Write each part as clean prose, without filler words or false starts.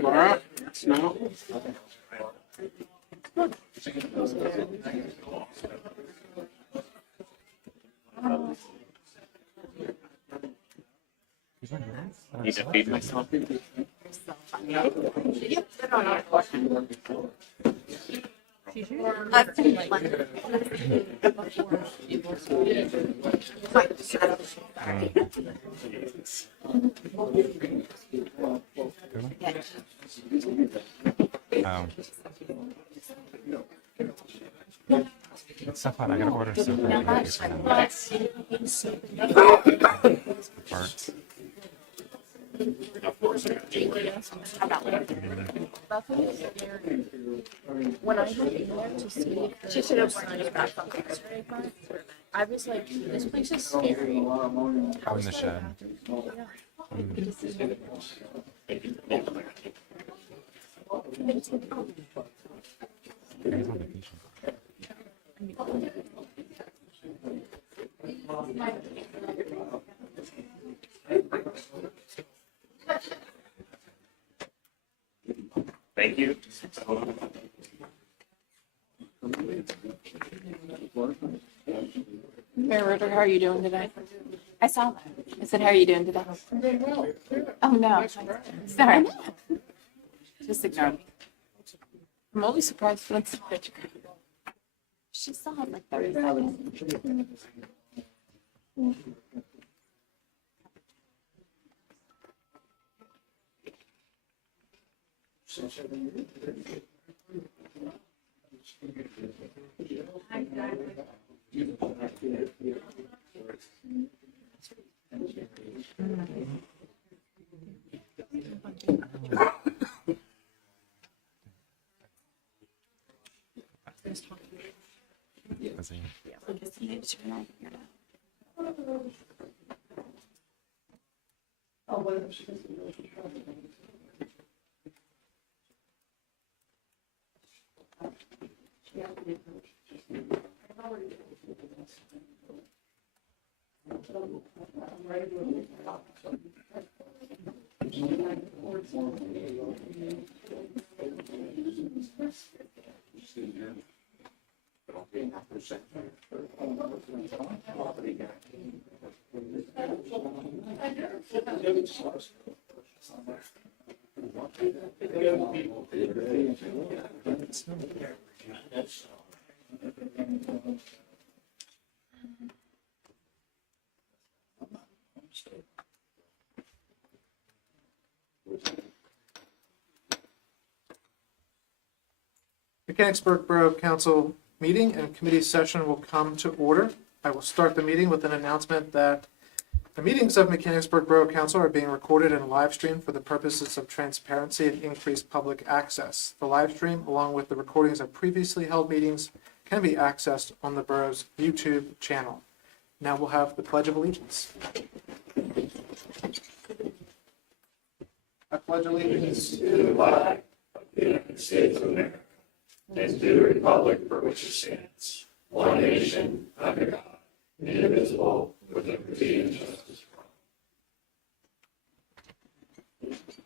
Borough, no. Need to feed myself. Stuff out. I gotta order stuff out. Parts. When I went in there to see, she should have started back from the X-ray part. I was like, this place is scary. Oh, in the shed. He's on vacation. Thank you. Mayor Ritter, how are you doing today? I saw that. I said, how are you doing today? Oh, no. Sorry. Just ignore me. I'm always surprised when it's a picture. She still has like 30 seconds. Let's see. I guess you need to turn on here now. Mechanicsburg Borough Council meeting and committee session will come to order. I will start the meeting with an announcement that the meetings of Mechanicsburg Borough Council are being recorded and live streamed for the purposes of transparency and increased public access. The live stream, along with the recordings of previously held meetings, can be accessed on the borough's YouTube channel. Now we'll have the Pledge of Allegiance. I pledge allegiance To the flag of the United States of America and to the republic for which it stands, one nation, under God, indivisible, with liberty and justice for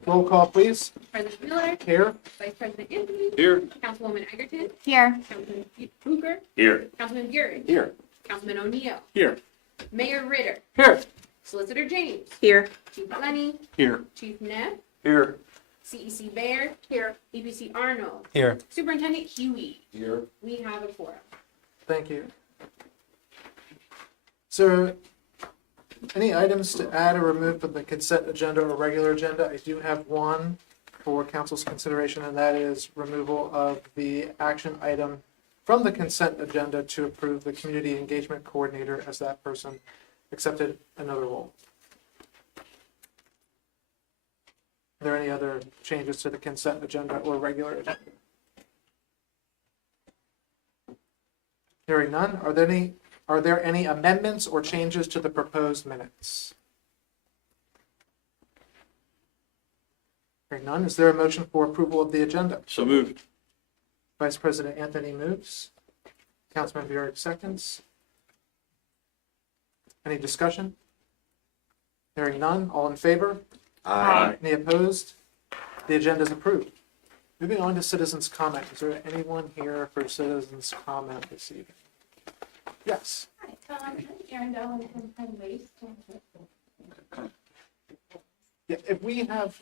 all. roll call, please. President Miller, Here. Vice President Anthony, Here. Councilwoman Egerton, Here. Councilman Hooker, Here. Councilman Buren, Here. Councilman O'Neill, Here. Mayor Ritter, Here. Solicitor James, Here. Chief Lenny, Here. Chief Neff, Here. CEC Baird, here, EPC Arnold, Here. Superintendent Huey. Here. We have a quorum. Thank you. So, any items to add or remove from the consent agenda or regular agenda? I do have one for council's consideration, and that is removal of the action item from the consent agenda to approve the community engagement coordinator as that person accepted another role. Are there any other changes to the consent agenda or regular agenda? Hearing none, are there any amendments or changes to the proposed minutes? Hearing none, is there a motion for approval of the agenda? So moved. Vice President Anthony moves. Councilman Buren seconds. Any discussion? Hearing none, all in favor? Aye. Any opposed? The agenda is approved. Moving on to citizens' comment. Is there anyone here for citizens' comment this evening? Yes. Erin Dillon from Penn Waste. Yeah, if we have,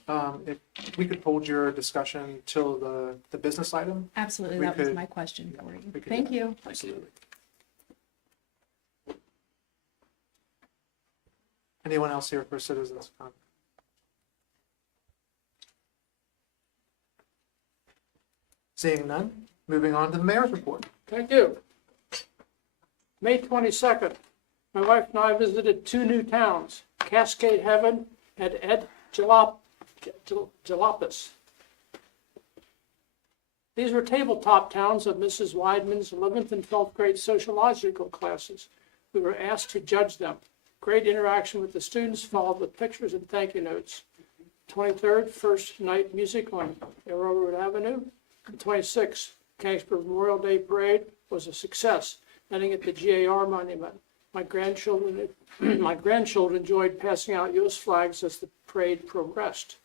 if we could hold your discussion till the business item. Absolutely, We that was could- my question for you. we could do Thank that. you. Absolutely. Anyone else here for citizens' comment? Seeing none, moving on to the mayor's report. Thank you. May 22nd, my wife and I visited 2 new towns, Cascade Heaven and Jalapis. These were tabletop towns of Mrs. Weidman's 11th and 12th grade sociological classes. We were asked to judge them. Great interaction with the students, followed with pictures and thank you notes. 23rd, first night music on Arrowwood Avenue. The 26th, Kingsburg Memorial Day Parade was a success, ending at the GAR Monument. My grandchildren enjoyed passing out U.S. flags as the parade progressed.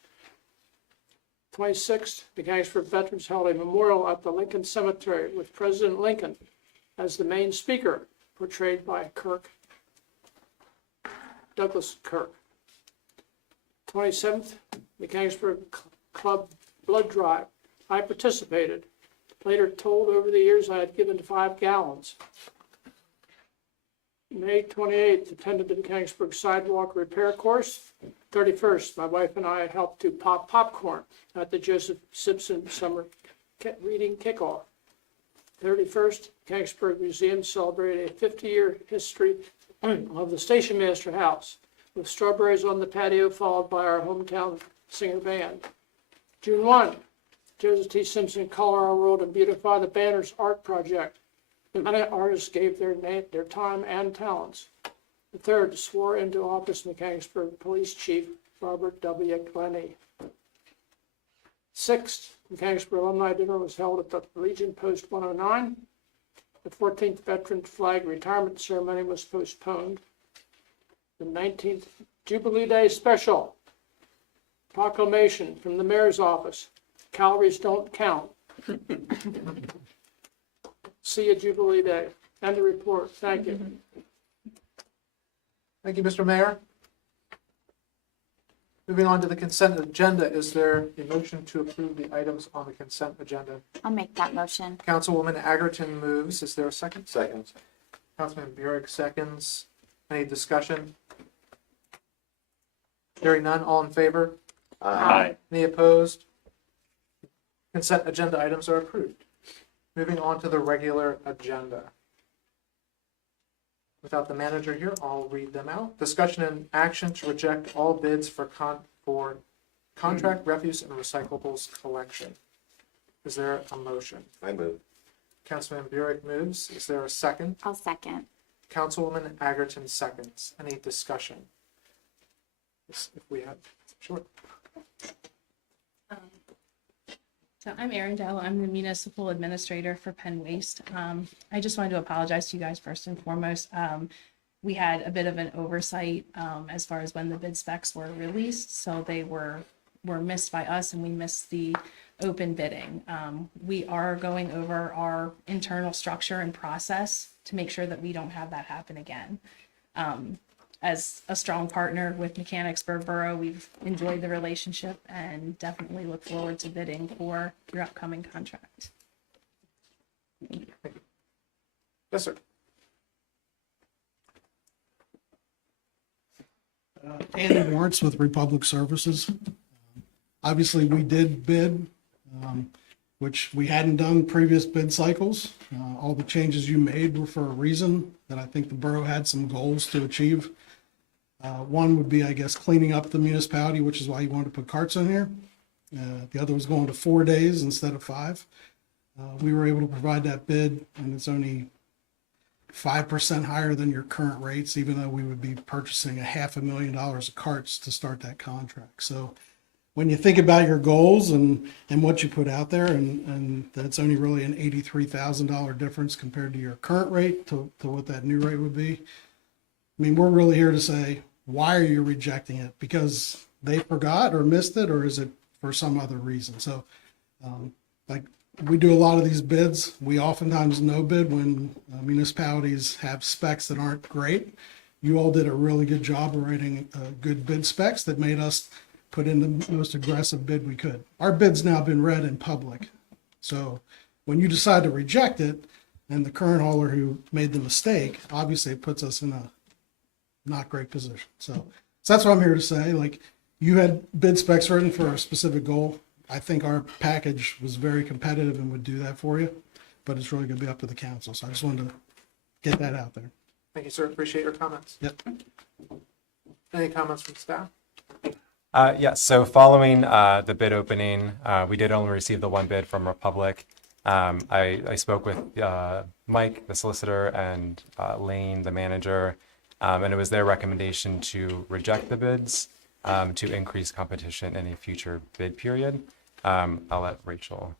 26th, the Kingsburg veterans held a memorial at the Lincoln Cemetery with President Lincoln as the main speaker, portrayed by Douglas Kirk. 27th, the Kingsburg Club blood drive. I participated. Later told over the years I had given 5 gallons. May 28th, attended the Kingsburg sidewalk repair course. 31st, my wife and I helped to pop popcorn at the Joseph Simpson Summer Reading Kickoff. 31st, Kingsburg Museum celebrated a 50-year history of the Station Master House with strawberries on the patio, followed by our hometown singer band. June 1, Joseph T. Simpson Color Our World and Beautify the Banners art project. Many artists gave their time and talents. The 3rd, swore into office Mechanicsburg Police Chief Robert W. Glennie. 6th, Mechanicsburg Alumni Dinner was held at the Legion Post 109. The 14th Veteran Flag Retirement Ceremony was postponed. The 19th, Jubilee Day Special. Proclamation from the Mayor's Office. Calories don't count. See you Jubilee Day. End of report. Thank you. Thank you, Mr. Mayor. Moving on to the consent agenda, is there a motion to approve the items on the consent agenda? I'll make that motion. Councilwoman Agerton moves. Is there a second? Second. Councilman Burek seconds. Any discussion? Hearing none, all in favor? Aye. Any opposed? Consent agenda items are approved. Moving on to the regular agenda. Without the manager here, I'll read them out. Discussion and action to reject all bids for contract refuse and recyclables collection. Is there a motion? I move. Councilman Burek moves. Is there a second? I'll second. Councilwoman Agerton seconds. Any discussion? Yes, if we have, sure. So I'm Erin Dell. I'm the municipal administrator for Penn Waste. I just wanted to apologize to you guys first and foremost. We had a bit of an oversight as far as when the bid specs were released, so they were missed by us, and we missed the open bidding. We are going over our internal structure and process to make sure that we don't have that happen again. As a strong partner with Mechanicsburg Borough, we've enjoyed the relationship and definitely look forward to bidding for your upcoming contract. Yes, sir. Andy Lawrence with Republic Services. Obviously, we did bid, which we hadn't done previous bid cycles. All the changes you made were for a reason that I think the borough had some goals to achieve. One would be, I guess, cleaning up the municipality, which is why you wanted to put carts in here. The other was going to 4 days instead of 5. We were able to provide that bid, and it's only 5% higher than your current rates, even though we would be purchasing $500,000 of carts to start that contract. So when you think about your goals and what you put out there, and that's only really an $83,000 difference compared to your current rate to what that new rate would be. I mean, we're really here to say, why are you rejecting it? Because they forgot or missed it, or is it for some other reason. So, like, we do a lot of these bids. We oftentimes no bid when municipalities have specs that aren't great. You all did a really good job of writing good bid specs that made us put in the most aggressive bid we could. Our bid's now been read in public. So when you decide to reject it, and the current hauler who made the mistake, obviously it puts us in a not great position. So that's what I'm here to say. Like, you had bid specs written for a specific goal. I think our package was very competitive and would do that for you, but it's really going to be up to the council. So I just wanted to get that out there. Thank you, sir. Appreciate your comments. Yep. Any comments from staff? Yeah, so following the bid opening, we did only receive the one bid from Republic. I spoke with Mike, the solicitor, and Lane, the manager, and it was their recommendation to reject the bids to increase competition in a future bid period. I'll let Rachel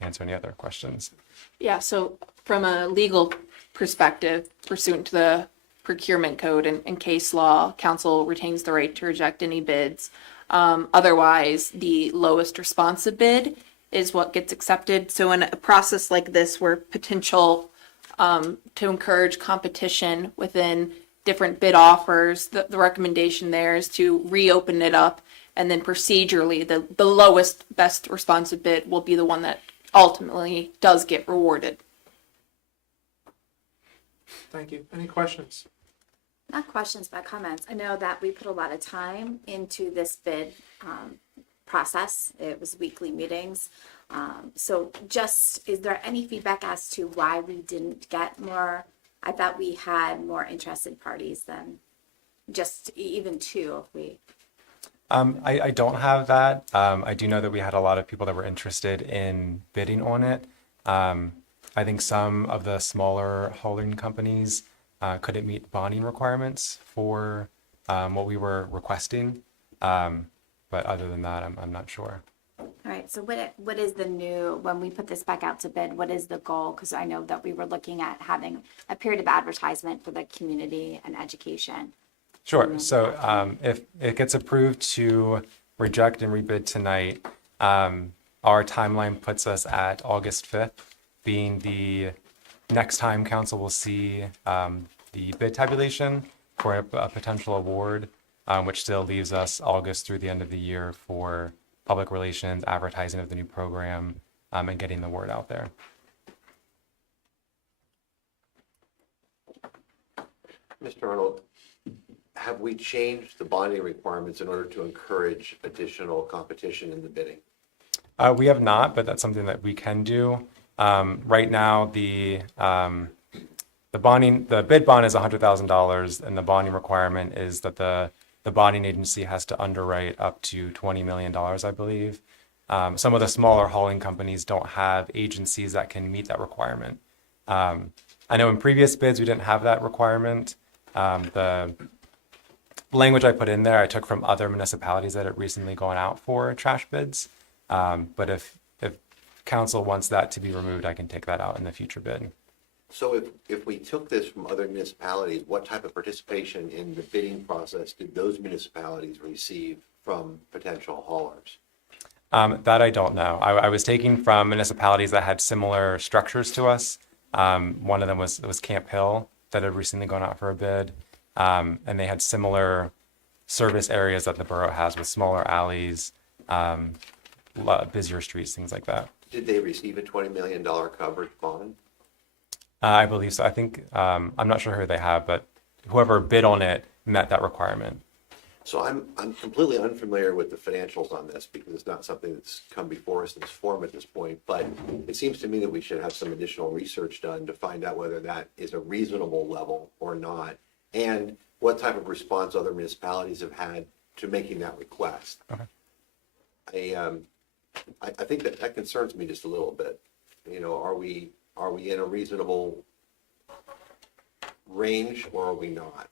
answer any other questions. Yeah, so from a legal perspective, pursuant to the procurement code and case law, council retains the right to reject any bids. Otherwise, the lowest responsive bid is what gets accepted. So in a process like this where potential to encourage competition within different bid offers, the recommendation there is to reopen it up, and then procedurally the lowest best responsive bid will be the one that ultimately does get rewarded. Thank you. Any questions? Not questions, but comments. I know that we put a lot of time into this bid process. It was weekly meetings. So just, is there any feedback as to why we didn't get more? I thought we had more interested parties than just even two if we. I don't have that. I do know that we had a lot of people that were interested in bidding on it. I think some of the smaller hauling companies couldn't meet bonding requirements for what we were requesting. But other than that, I'm not sure. All right, so what is the new, when we put this back out to bid, what is the goal? Because I know that we were looking at having a period of advertisement for the community and education. Sure. So if it gets approved to reject and rebid tonight, our timeline puts us at August 5th, being the next time council will see the bid tabulation for a potential award, which still leaves us August through the end of the year for public relations, advertising of the new program, and getting the word out there. Mr. Arnold, have we changed the bonding requirements in order to encourage additional competition in the bidding? We have not, but that's something that we can do. Right now, the bid bond is $100,000, and the bonding requirement is that the bonding agency has to underwrite up to $20 million, I believe. Some of the smaller hauling companies don't have agencies that can meet that requirement. I know in previous bids we didn't have that requirement. The language I put in there I took from other municipalities that had recently gone out for trash bids. But if council wants that to be removed, I can take that out in the future bid. So if we took this from other municipalities, what type of participation in the bidding process did those municipalities receive from potential haulers? That I don't know. I was taking from municipalities that had similar structures to us. One of them was Camp Hill that had recently gone out for a bid. And they had similar service areas that the borough has with smaller alleys, busier streets, things like that. Did they receive a $20 million coverage bond? I believe so. I think, I'm not sure who they have, but whoever bid on it met that requirement. So I'm completely unfamiliar with the financials on this because it's not something that's come before us in this form at this point, but it seems to me that we should have some additional research done to find out whether that is a reasonable level or not, and what type of response other municipalities have had to making that request. Okay. I think that concerns me just a little bit. You know, are we in a reasonable range or are we not?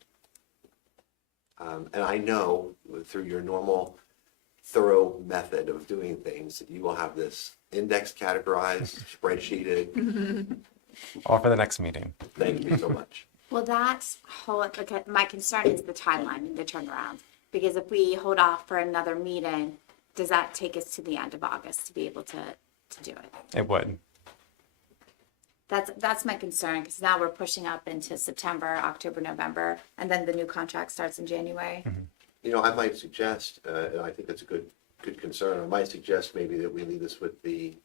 And I know through your normal thorough method of doing things that you will have this index categorized, spreadsheeted. All for the next meeting. Thank you so much. Well, that's my concern is the timeline, the turnaround. Because if we hold off for another meeting does that take us to the end of August to be able to do it? It would. That's my concern, because now we're pushing up into September, October, November, and then the new contract starts in January. You know, I might suggest, and I think that's a good concern, I might suggest maybe that we leave this with the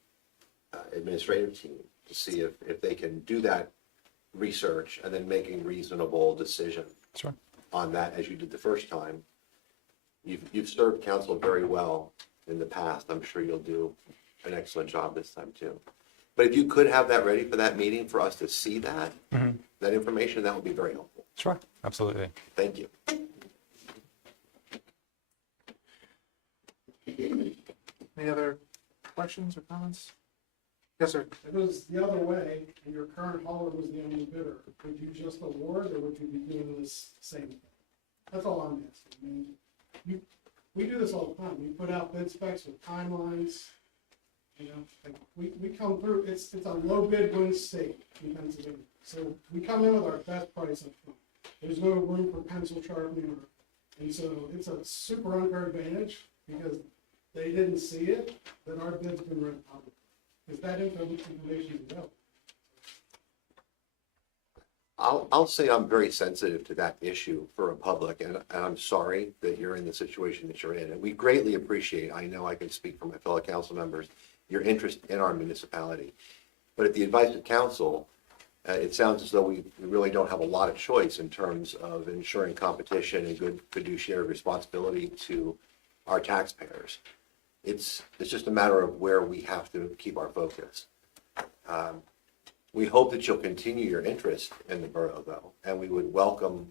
administrative team to see if they can do that research and then make a reasonable decision Sure. on that as you did the first time. You've served council very well in the past. I'm sure you'll do an excellent job this time too. But if you could have that ready for that meeting for us to see that, that information, that would be very helpful. Sure. Absolutely. Thank you. Any other questions or comments? Yes, sir. If it was the other way, and your current hauler was the only bidder, would you just award, or would you be doing this same thing? That's all I'm asking. I mean, we do this all the time. We put out bid specs with timelines. You know, like we come through, it's a low bid wins state in Pennsylvania. So we come in with our best price up front. There's no room for pencil sharpening, and so it's a super unfair advantage because they didn't see it, that our bid's been read public. Because that information is available. I'll say I'm very sensitive to that issue for a public, and I'm sorry that you're in the situation that you're in. And we greatly appreciate, I know I can speak for my fellow council members, your interest in our municipality. But at the advice of council, it sounds as though we really don't have a lot of choice in terms of ensuring competition and good fiduciary responsibility to our taxpayers. It's just a matter of where we have to keep our focus. We hope that you'll continue your interest in the borough, though, and we would welcome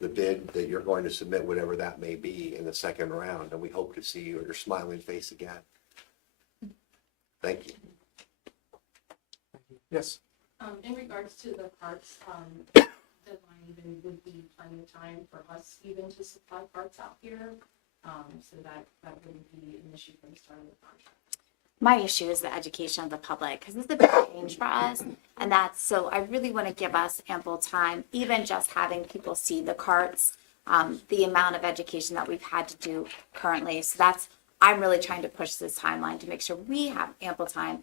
the bid that you're going to submit, whatever that may be, in the second round, and we hope to see your smiling face again. Thank you. Yes. In regards to the parts, deadline even would be plenty of time for us even to supply parts out here. So that wouldn't be an issue from the start of the contract. My issue is the education of the public, because it's a big change for us, and that's, so I really want to give us ample time, even just having people see the carts, the amount of education that we've had to do currently. So that's, I'm really trying to push this timeline to make sure we have ample time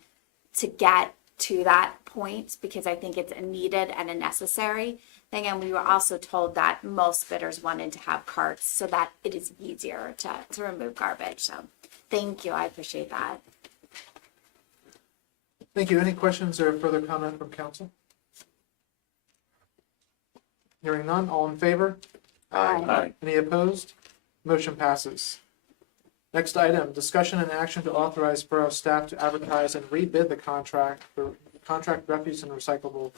to get to that point, because I think it's a needed and a necessary thing. And we were also told that most bidders wanted to have carts so that it is easier to remove garbage. So thank you. I appreciate that. Thank you. Any questions or further comment from council? Hearing none, all in favor? Aye. Any opposed? Motion passes. Next item, discussion and action to authorize borough staff to advertise and rebid the contract for contract refuse and recyclables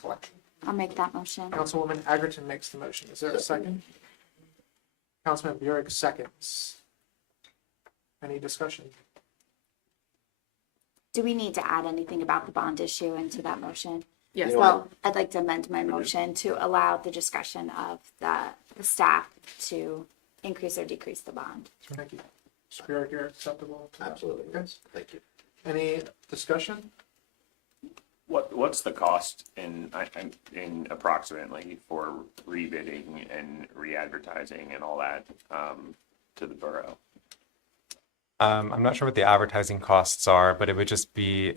collection. I'll make that motion. Councilwoman Agerton makes the motion. Is there a second? Councilman Burek seconds. Any discussion? Do we need to add anything about the bond issue into that motion? Yes. Well, I'd like to amend my motion to allow the discretion of the staff to increase or decrease the bond. Thank you. Mr. Burek, you're acceptable to that? Absolutely, Okay. yes. Thank you. Any discussion? What's the cost in approximately for rebidding and re-advertising and all that to the borough? I'm not sure what the advertising costs are, but it would just be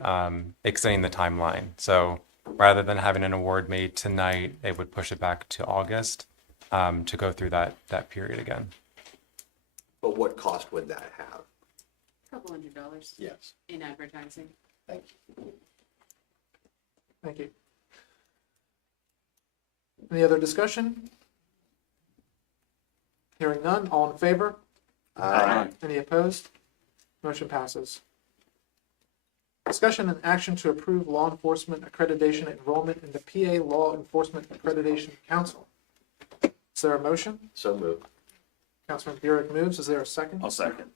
extending the timeline. So rather than having an award made tonight, it would push it back to August to go through that period again. But what cost would that have? $200 Yes. in advertising. Thank you. Thank you. Any other discussion? Hearing none, all in favor? Any opposed? Motion passes. Discussion and action to approve law enforcement accreditation enrollment in the PA Law Enforcement Accreditation Council. Is there a motion? So moved. Councilman Burek moves. Is there a second? I'll second.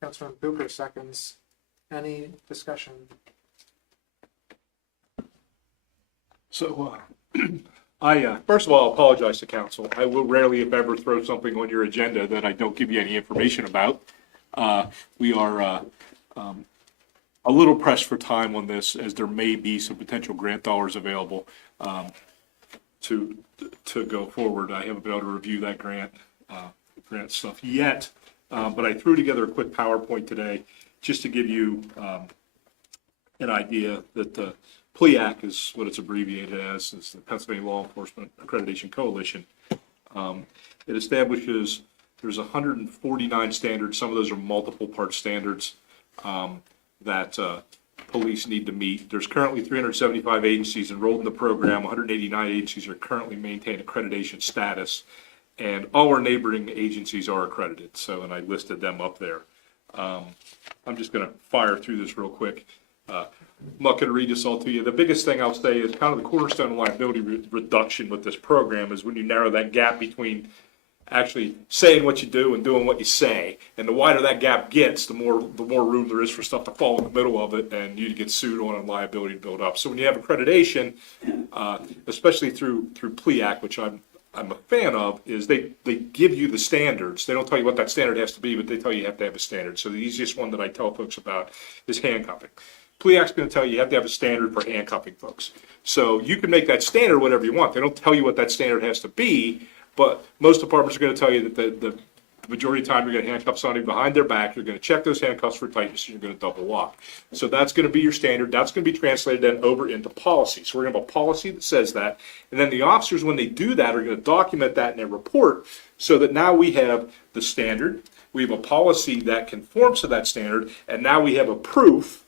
Councilman Bucher seconds. Any discussion? So, I first of all apologize to council. I will rarely, if ever, throw something on your agenda that I don't give you any information about. We are a little pressed for time on this, as there may be some potential grant dollars available to go forward. I haven't been able to review that grant stuff yet, but I threw together a quick PowerPoint today just to give you an idea that the PLEAC is what it's abbreviated as, is the Pennsylvania Law Enforcement Accreditation Coalition. It establishes there's 149 standards. Some of those are multiple part standards that police need to meet. There's currently 375 agencies enrolled in the program. 189 agencies are currently maintaining accreditation status, and all our neighboring agencies are accredited. So, and I listed them up there. I'm just going to fire through this real quick. I'm not going to read this all to you. The biggest thing I'll say is kind of the cornerstone of liability reduction with this program is when you narrow that gap between actually saying what you do and doing what you say. And the wider that gap gets, the more room there is for stuff to fall in the middle of it and you to get sued on and liability to build up. So when you have accreditation, especially through PLEAC, which I'm a fan of, is they give you the standards. They don't tell you what that standard has to be, but they tell you have to have a standard. So the easiest one that I tell folks about is handcuffing. PLEAC's going to tell you have to have a standard for handcuffing folks. So you can make that standard whatever you want. They don't tell you what that standard has to be, but most departments are going to tell you that the majority of the time you're going to handcuff somebody behind their back, you're going to check those handcuffs for tightness, and you're going to double lock. So that's going to be your standard. That's going to be translated then over into policy. So we're going to have a policy that says that. And then the officers, when they do that, are going to document that in their report so that now we have the standard, we have a policy that conforms to that standard, and now we have a proof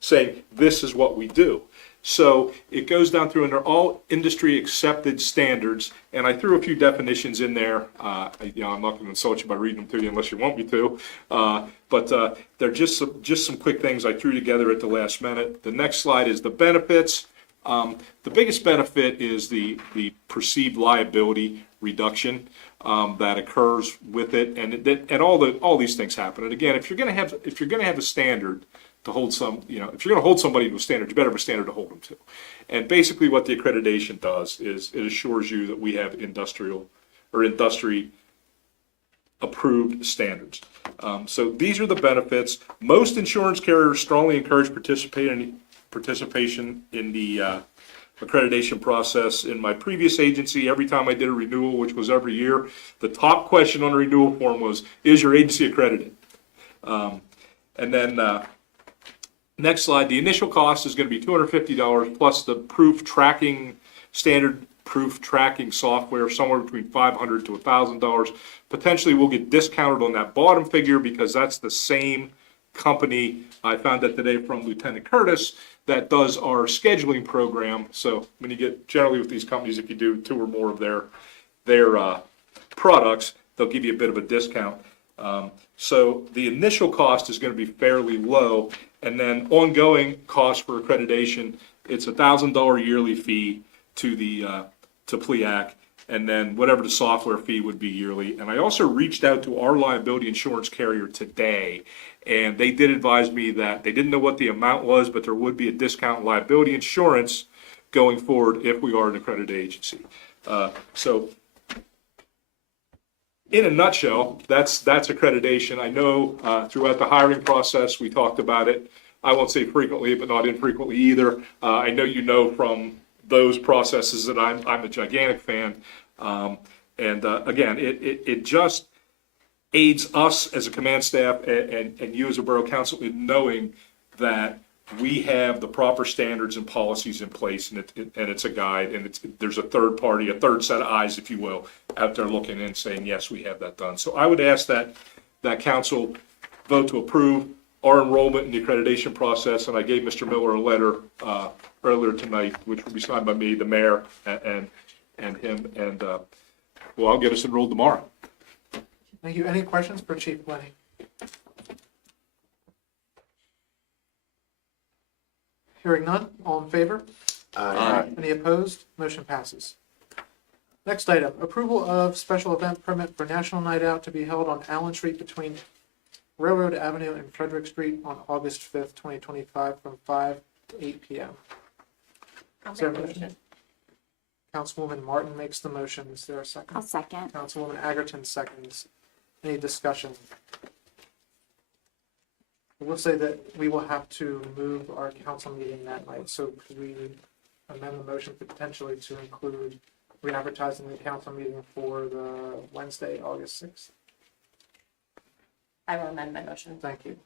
saying this is what we do. So it goes down through, and they're all industry accepted standards. And I threw a few definitions in there. I'm not going to insult you by reading them to you unless you want me to. But they're just some quick things I threw together at the last minute. The next slide is the benefits. The biggest benefit is the perceived liability reduction that occurs with it, and all these things happen. And again, if you're going to have a standard to hold if you're going to hold somebody to a standard, you better have a standard to hold them to. And basically what the accreditation does is it assures you that we have industry approved standards. So these are the benefits. Most insurance carriers strongly encourage participation in the accreditation process. In my previous agency, every time I did a renewal, which was every year, the top question on the renewal form was, is your agency accredited? And then next slide, the initial cost is going to be $250 plus the standard proof tracking software, somewhere between $500 to $1,000. Potentially we'll get discounted on that bottom figure because that's the same company, I found that today from Lieutenant Curtis, that does our scheduling program. So when you get, generally with these companies, if you do 2 or more of their products, they'll give you a bit of a discount. So the initial cost is going to be fairly low, and then ongoing cost for accreditation, it's $1,000 yearly fee to PLEAC, and then whatever the software fee would be yearly. And I also reached out to our liability insurance carrier today, and they did advise me that they didn't know what the amount was, but there would be a discount in liability insurance going forward if we are an accredited agency. So in a nutshell, that's accreditation. I know throughout the hiring process, we talked about it. I won't say frequently, but not infrequently either. I know you know from those processes that I'm a gigantic fan. Again, it just aids us as a command staff and you as a borough council in knowing that we have the proper standards and policies in place, and it's a guide, and there's a third party, a third set of eyes, if you will, out there looking and saying, yes, we have that done. So I would ask that council vote to approve our enrollment in the accreditation process, and I gave Mr. Miller a letter earlier tonight, which will be signed by me, the mayor, and him, and well, I'll get us enrolled tomorrow. Thank you. Any questions for Chief Lenny? Hearing none, all in favor? Aye. Any opposed? Motion passes. Next item, approval of special event permit for National Night Out to be held on Allen Street between Railroad Avenue and Frederick Street on August 5th, 2025 from 5 to 8 p.m. Is there a motion? Councilwoman Martin makes the motion. Is there a second? I'll second. Councilwoman Agerton seconds. Any discussion? I will say that we will have to move our council meeting that night, so could we amend the motion potentially to include re-advertising the council meeting for the Wednesday, August 6th? I will amend my motion. Thank you.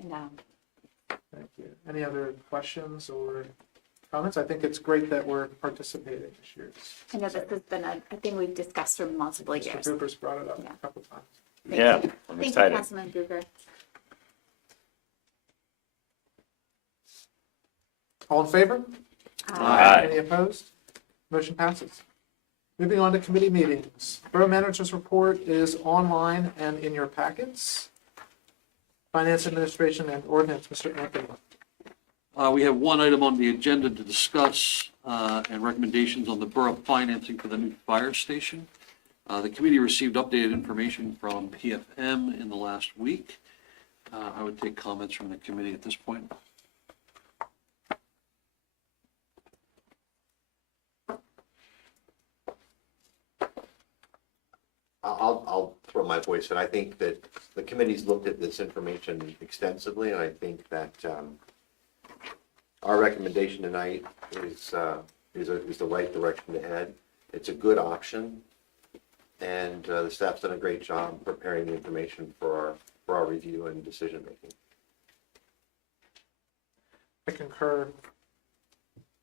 And, Thank you. Any other questions or comments? I think it's great that we're participating this year. I know this has been a thing we've discussed for multiple Mr. years. Cooper's brought it up Yeah. a couple times. Thank Yeah, you. I'm Thank you, excited. Councilman Bucher. All in favor? Aye. Any opposed? Motion passes. Moving on to committee meetings. Borough Manager's report is online and in your packets. Finance Administration and Ordinance, Mr. Anthony. We have one item on the agenda to discuss and recommendations on the borough financing for the new fire station. The committee received updated information from PFM in the last week. I would take comments from the committee at this point. I'll throw my voice in. I think that the committee's looked at this information extensively, and I think that our recommendation tonight is the right direction to head. It's a good option, and the staff's done a great job preparing the information for our review and decision making. I concur,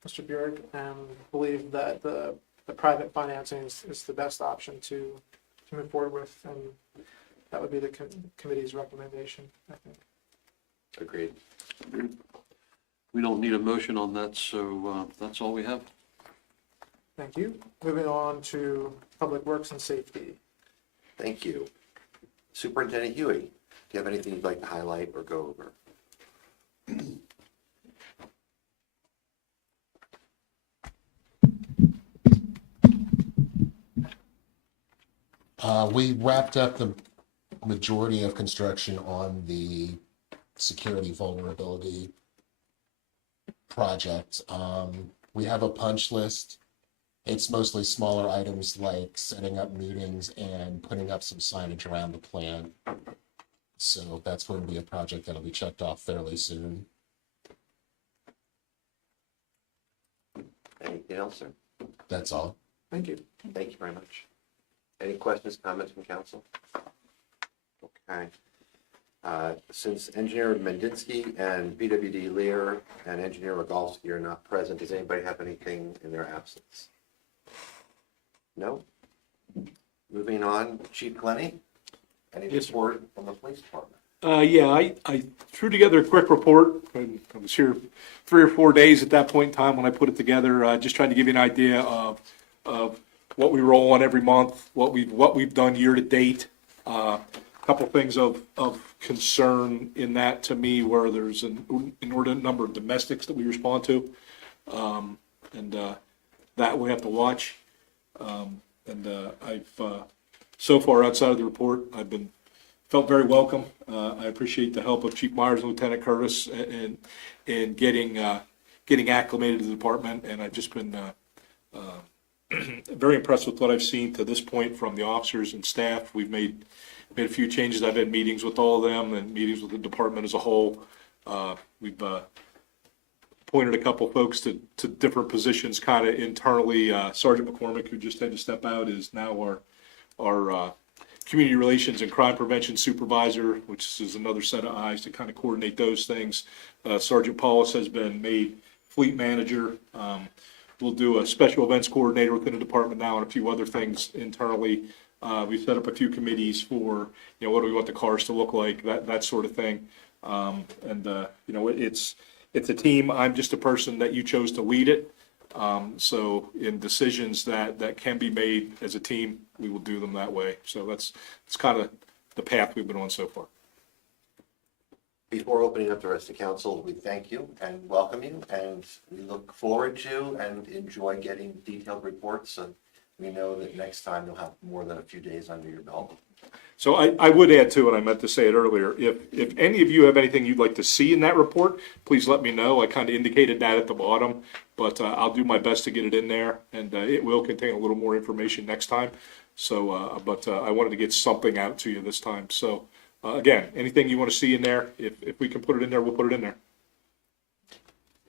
Mr. Burek, and believe that the private financing is the best option to move forward with, and that would be the committee's recommendation, I think. Agreed. We don't need a motion on that, so that's all we have. Thank you. Moving on to Public Works and Safety. Thank you. Superintendent Huey, do you have anything you'd like to highlight or go over? We wrapped up the majority of construction on the security vulnerability project. We have a punch list. It's mostly smaller items like setting up meetings and putting up some signage around the plant. So that's going to be a project that'll be checked off fairly soon. Anything else, sir? That's all. Thank you. Thank you very much. Any questions, comments from council? Okay. Since Engineer Mendinsky and PWD Lear and Engineer Rogalski are not present, does anybody have anything in their absence? No? Moving on, Chief Glennie, any Yes, sir. report from the police department? Yeah, I threw together a quick report. I was here 3 or 4 days at that point in time when I put it together, just trying to give you an idea of what we roll on every month, what we've done year to date. A couple things of concern in that to me, where there's an inordinate number of domestics that we respond to, and that we have to watch. I've so far outside of the report, I've felt very welcome. I appreciate the help of Chief Myers and Lieutenant Curtis in getting acclimated to the department, and I've just been very impressed with what I've seen to this point from the officers and staff. We've made a few changes. I've had meetings with all of them and meetings with the department as a whole. We've appointed a couple folks to different positions kind of internally. Sergeant McCormick, who just had to step out, is now our community relations and crime prevention supervisor, which is another set of eyes to kind of coordinate those things. Sergeant Paulus has been made fleet manager. We'll do a special events coordinator within the department now and a few other things internally. We've set up a few committees for, what do we want the cars to look like, that sort of thing. It's a team. I'm just a person that you chose to lead it. So in decisions that can be made as a team, we will do them that way. So it's kind of the path we've been on so far. Before opening up the rest of council, we thank you and welcome you, and we look forward to and enjoy getting detailed reports, and we know that next time you'll have more than a few days under your belt. So I would add to, and I meant to say it earlier, if any of you have anything you'd like to see in that report, please let me know. I kind of indicated that at the bottom, but I'll do my best to get it in there, and it will contain a little more information next time. So, but I wanted to get something out to you this time. So again, anything you want to see in there, if we can put it in there, we'll put it in there.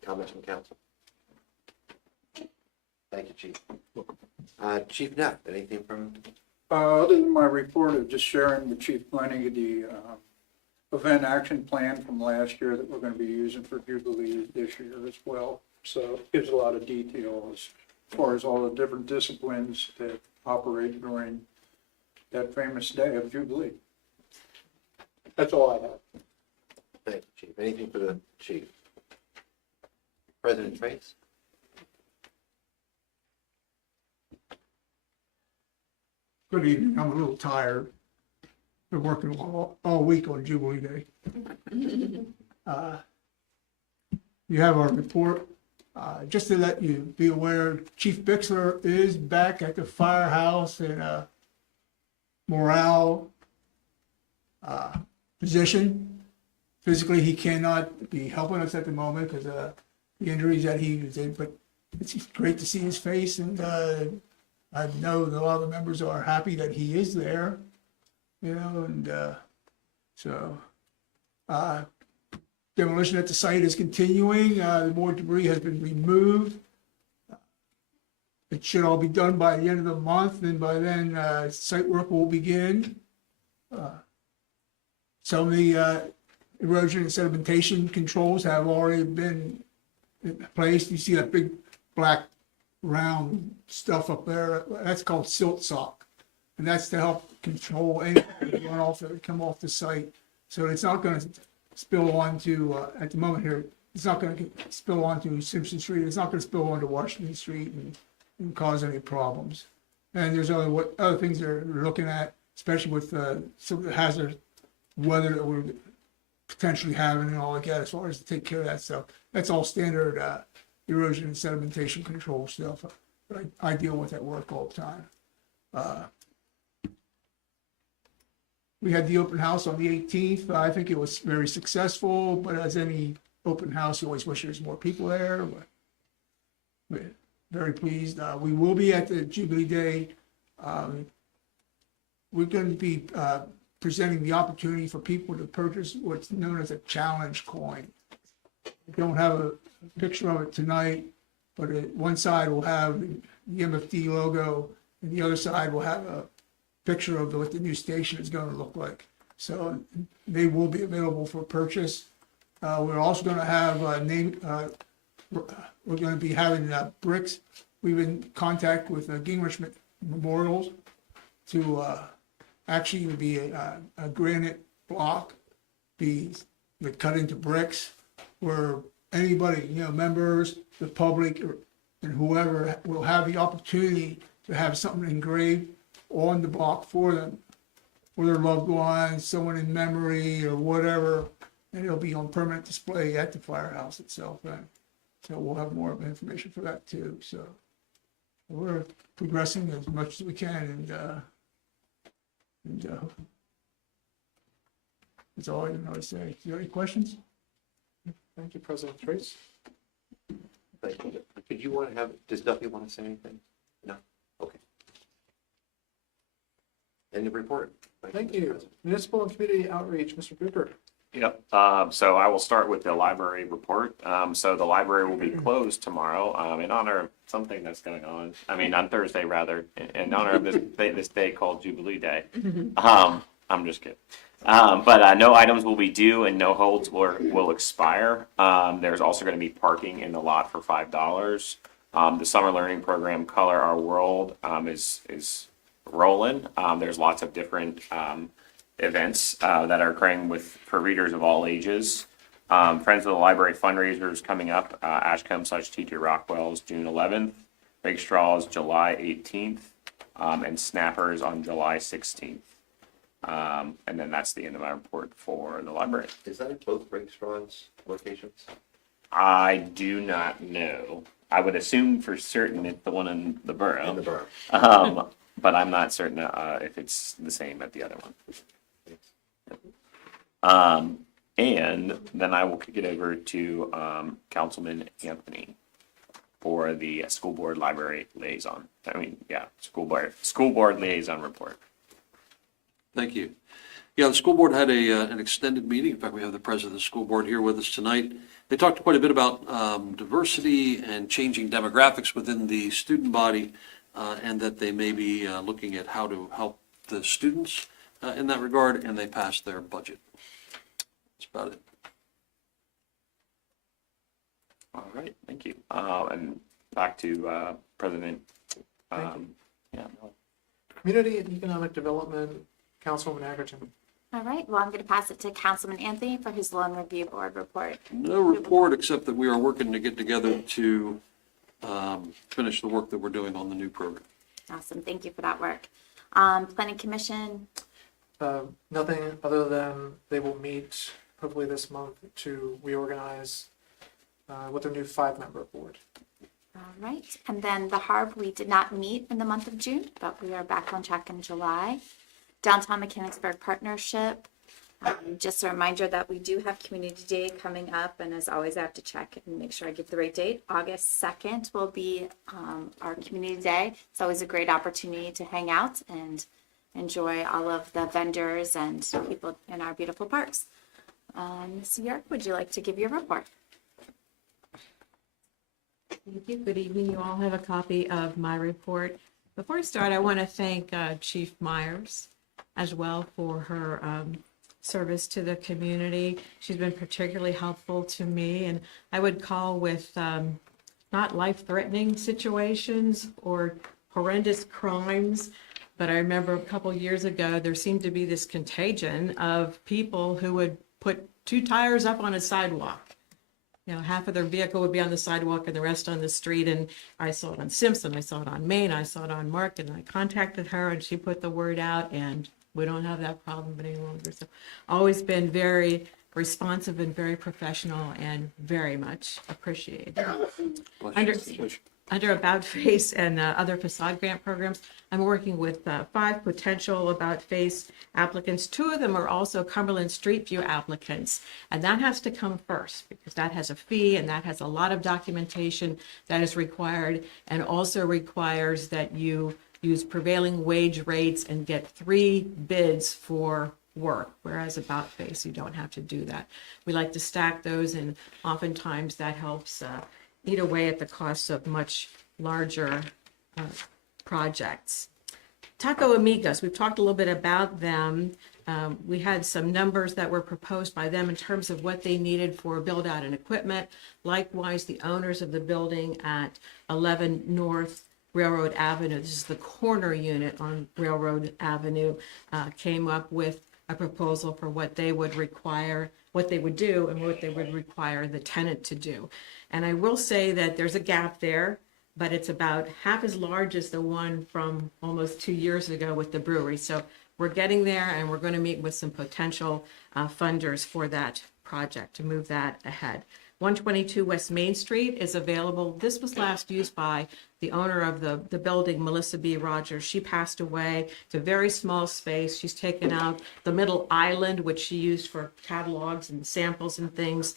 Comments from council? Thank you, Chief. Chief Neff, anything from Other than my report of just sharing with Chief Plenty the event action plan from last year that we're going to be using for Jubilee this year as well. So it gives a lot of detail as far as all the different disciplines that operate during that famous day of Jubilee. That's all I have. Thank you, Chief. Anything for the chief? President Trace? Good evening. I'm a little tired. Been working all week on Jubilee Day. You have our report. Just to let you be aware, Chief Bixler is back at the firehouse in a morale position. Physically, he cannot be helping us at the moment because the injuries that he was in, but it's great to see his face, and I know that a lot of the members are happy that he is there, you know, and so demolition at the site is continuing. More debris has been removed. It should all be done by the end of the month, and by then site work will begin. Some of the erosion and sedimentation controls have already been placed. You see that big black round stuff up there, that's called silt sock. And that's to help control any runoff that would come off the site. So it's not gonna spill onto, at the moment here, it's not gonna spill onto Simpson Street, it's not gonna spill onto Washington Street and cause any problems. And there's other things they're looking at, especially with some of the hazard weather that we're potentially having and all like that, as far as to take care of that stuff. That's all standard erosion and sedimentation control stuff. But I deal with that work all the time. We had the open house on the 18th. I think it was very successful, but as any open house, you always wish there's more people there. But we're very pleased. We will be at the Jubilee Day. We're going to be presenting the opportunity for people to purchase what's known as a challenge coin. We don't have a picture of it tonight, but one side will have the MFD logo, and the other side will have a picture of what the new station is going to look like. So they will be available for purchase. We're also going to have we're going to be having bricks. We've been in contact with Gingrich Memorials to actually be a granite block, be cut into bricks, where anybody, you know, members, the public, and whoever will have the opportunity to have something engraved on the block for them, for their loved ones, someone in memory or whatever, and it'll be on permanent display at the firehouse itself. And so we'll have more information for that too. So we're progressing as much as we can, and that's all I can really say. Is there any questions? Thank you, President Trace. Thank you. Did you want to have, does Duffy want to say anything? No? Okay. End of report. Thank you. Municipal and Community Outreach, Mr. Cooper. Yep. So I will start with the library report. So the library will be closed tomorrow in honor of something that's going on. I mean, on Thursday rather, in honor of this day called Jubilee Day. I'm just kidding. But no items will be due and no holds will expire. There's also going to be parking in the lot for $5. The summer learning program Color Our World is rolling. There's lots of different events that are occurring for readers of all ages. Friends of the Library fundraisers coming up. Ashcombe/T.T. Rockwell's June 11th. Big Straws July 18th. And Snappers on July 16th. And then that's the end of my report for the library. Is that at both Break Straw's locations? I do not know. I would assume for certain it's the one in the borough. In the borough. But I'm not certain if it's the same at the other one. And then I will kick it over to Councilman Anthony for the school board library liaison. School board liaison report. Thank you. Yeah, the school board had an extended meeting. In fact, we have the president of the school board here with us tonight. They talked quite a bit about diversity and changing demographics within the student body, and that they may be looking at how to help the students in that regard, and they passed their budget. That's about it. All right, thank you. And back to President. Yeah. Community and Economic Development, Councilwoman Agerton. All right, well, I'm going to pass it to Councilman Anthony for his loan review board report. No report, except that we are working to get together to finish the work that we're doing on the new program. Awesome, thank you for that work. Planning Commission, Nothing other than they will meet hopefully this month to reorganize with their new 5-member board. all right. And then the Harb, we did not meet in the month of June, but we are back on track in July. Downtown Mechanicsburg Partnership, just a reminder that we do have Community Day coming up, and as always, I have to check and make sure I give the right date. August 2nd will be our Community Day. It's always a great opportunity to hang out and enjoy all of the vendors and people in our beautiful parks. Ms. York, would you like to give your report? Thank you. Good evening. You all have a copy of my report. Before I start, I want to thank Chief Myers as well for her service to the community. She's been particularly helpful to me, and I would call with not life-threatening situations or horrendous crimes, but I remember a couple years ago, there seemed to be this contagion of people who would put 2 tires up on a sidewalk. You know, half of their vehicle would be on the sidewalk and the rest on the street. And I saw it on Simpson, I saw it on Main, I saw it on Market, and I contacted her and she put the word out, and we don't have that problem any longer. So always been very responsive and very professional and very much appreciated. Under About Face and other facade grant programs, I'm working with 5 potential About Face applicants. 2 of them are also Cumberland Street View applicants, and that has to come first because that has a fee and that has a lot of documentation that is required, and also requires that you use prevailing wage rates and get 3 bids for work, whereas About Face, you don't have to do that. We like to stack those, and oftentimes that helps eat away at the costs of much larger projects. Taco Amigos, we've talked a little bit about them. We had some numbers that were proposed by them in terms of what they needed for build out and equipment. Likewise, the owners of the building at 11 North Railroad Avenue, this is the corner unit on Railroad Avenue, came up with a proposal for what they would require, what they would do, and what they would require the tenant to do. And I will say that there's a gap there, but it's about half as large as the one from almost 2 years ago with the brewery. So we're getting there, and we're going to meet with some potential funders for that project to move that ahead. 122 West Main Street is available. This was last used by the owner of the building, Melissa B. Rogers. She passed away. It's a very small space. She's taken out the middle island, which she used for catalogs and samples and things.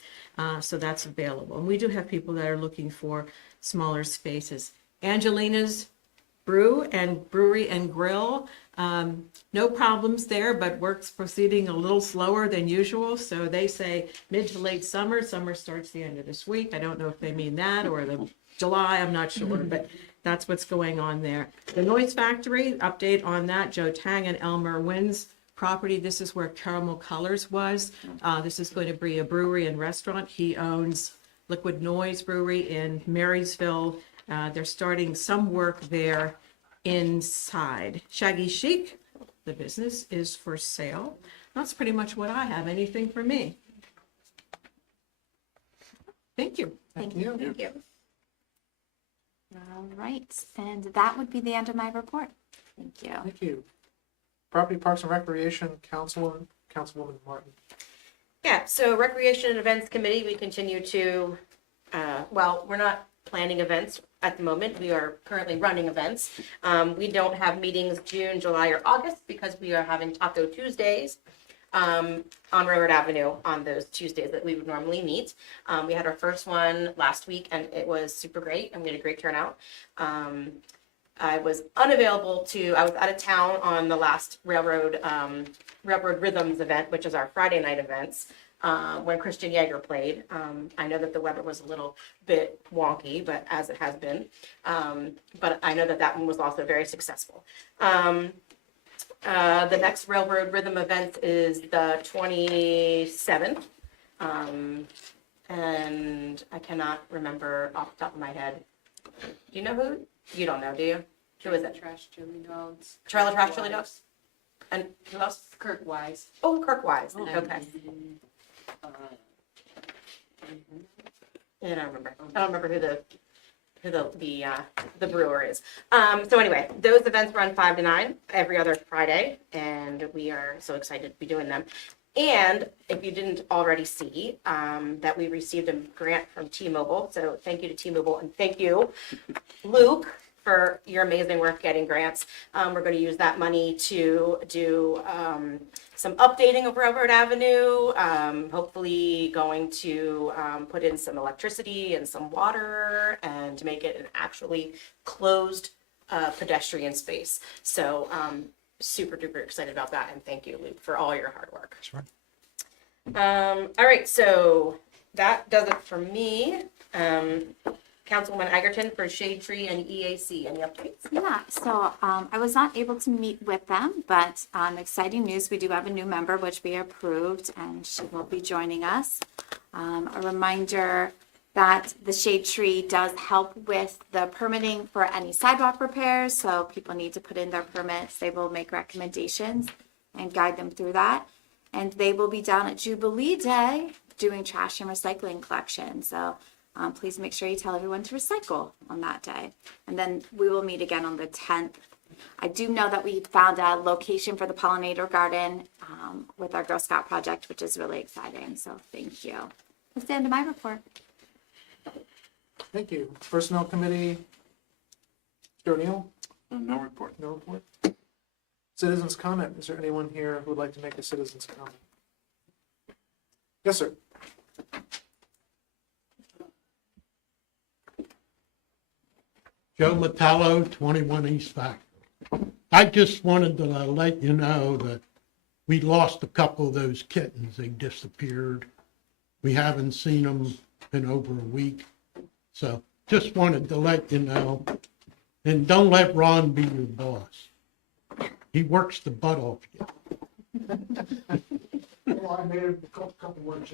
So that's available. And we do have people that are looking for smaller spaces. Angelina's Brewery and Grill. No problems there, but work's proceeding a little slower than usual. So they say mid to late summer. Summer starts the end of this week. I don't know if they mean that or the July, I'm not sure, but that's what's going on there. The Noise Factory, update on that. Joe Tang and Elmer Wynn's property. This is where Caramel Colors was. This is going to be a brewery and restaurant. He owns Liquid Noise Brewery in Marysville. They're starting some work there inside. Shaggy Chic, the business is for sale. That's pretty much what I have. Anything for me? Thank you. Thank you. Thank you. All right, and that would be the end of my report. Thank you. Thank you. Property, Parks and Recreation, Councilwoman Martin. Yeah, so Recreation and Events Committee, we continue to, we're not planning events at the moment. We are currently running events. We don't have meetings June, July, or August because we are having Taco Tuesdays on Railroad Avenue on those Tuesdays that we would normally meet. We had our first one last week and it was super great and we had a great turnout. I was unavailable I was out of town on the last Railroad Rhythms event, which is our Friday night events, when Christian Yeager played. I know that the weather was a little bit wonky, but as it has been. But I know that one was also very successful. The next Railroad Rhythm event is the 27th. And I cannot remember off the top of my head. Do you know who? You don't know, do you? Who is it? Trash chili dogs. Trailer Trash Chili Dogs? And who else? Kirk Wise. Oh, Kirk Wise. Okay. I don't remember. I don't remember who the brewer is. So anyway, those events run 5 to 9 every other Friday, and we are so excited to be doing them. And if you didn't already see, that we received a grant from T-Mobile. So thank you to T-Mobile, and thank you, Luke, for your amazing work getting grants. We're going to use that money to do some updating of Railroad Avenue, hopefully going to put in some electricity and some water and to make it an actually closed pedestrian space. So super duper excited about that, and thank you, Luke, for all your hard work. Sure. All right, so that does it for me. Councilwoman Egerton for Shade Tree and EAC, any updates? Yeah, so I was not able to meet with them, but exciting news, we do have a new member, which we approved, and she will be joining us. A reminder that the Shade Tree does help with the permitting for any sidewalk repairs, so people need to put in their permits. They will make recommendations and guide them through that. And they will be down at Jubilee Day doing trash and recycling collection, so please make sure you tell everyone to recycle on that day. And then we will meet again on the 10th. I do know that we found a location for the pollinator garden with our Girl Scout project, which is really exciting. So thank you. That's the end of my report. Thank you. Personnel Committee, Mr. O'Neill? No report. No report. Citizens' comment. Is there anyone here who would like to make a citizen's comment? Yes, sir. Joe Metallo, 21 East Factory. I just wanted to let you know that we lost a couple of those kittens. They disappeared. We haven't seen them in over a week. So just wanted to let you know. And don't let Ron be your boss. He works the butt off you. Well, I made a couple words.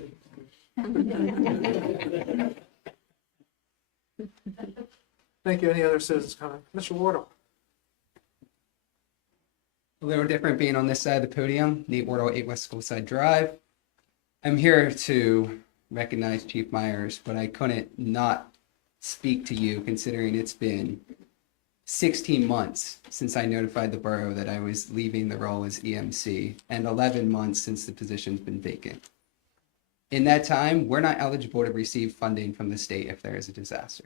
Thank you. Any other citizens' comment? Mr. Wardle? A little different being on this side of the podium, Nate Wardle, 8 West Schoolside Drive. I'm here to recognize Chief Myers, but I couldn't not speak to you considering it's been 16 months since I notified the borough that I was leaving the role as EMC and 11 months since the position's been vacant. In that time, we're not eligible to receive funding from the state if there is a disaster.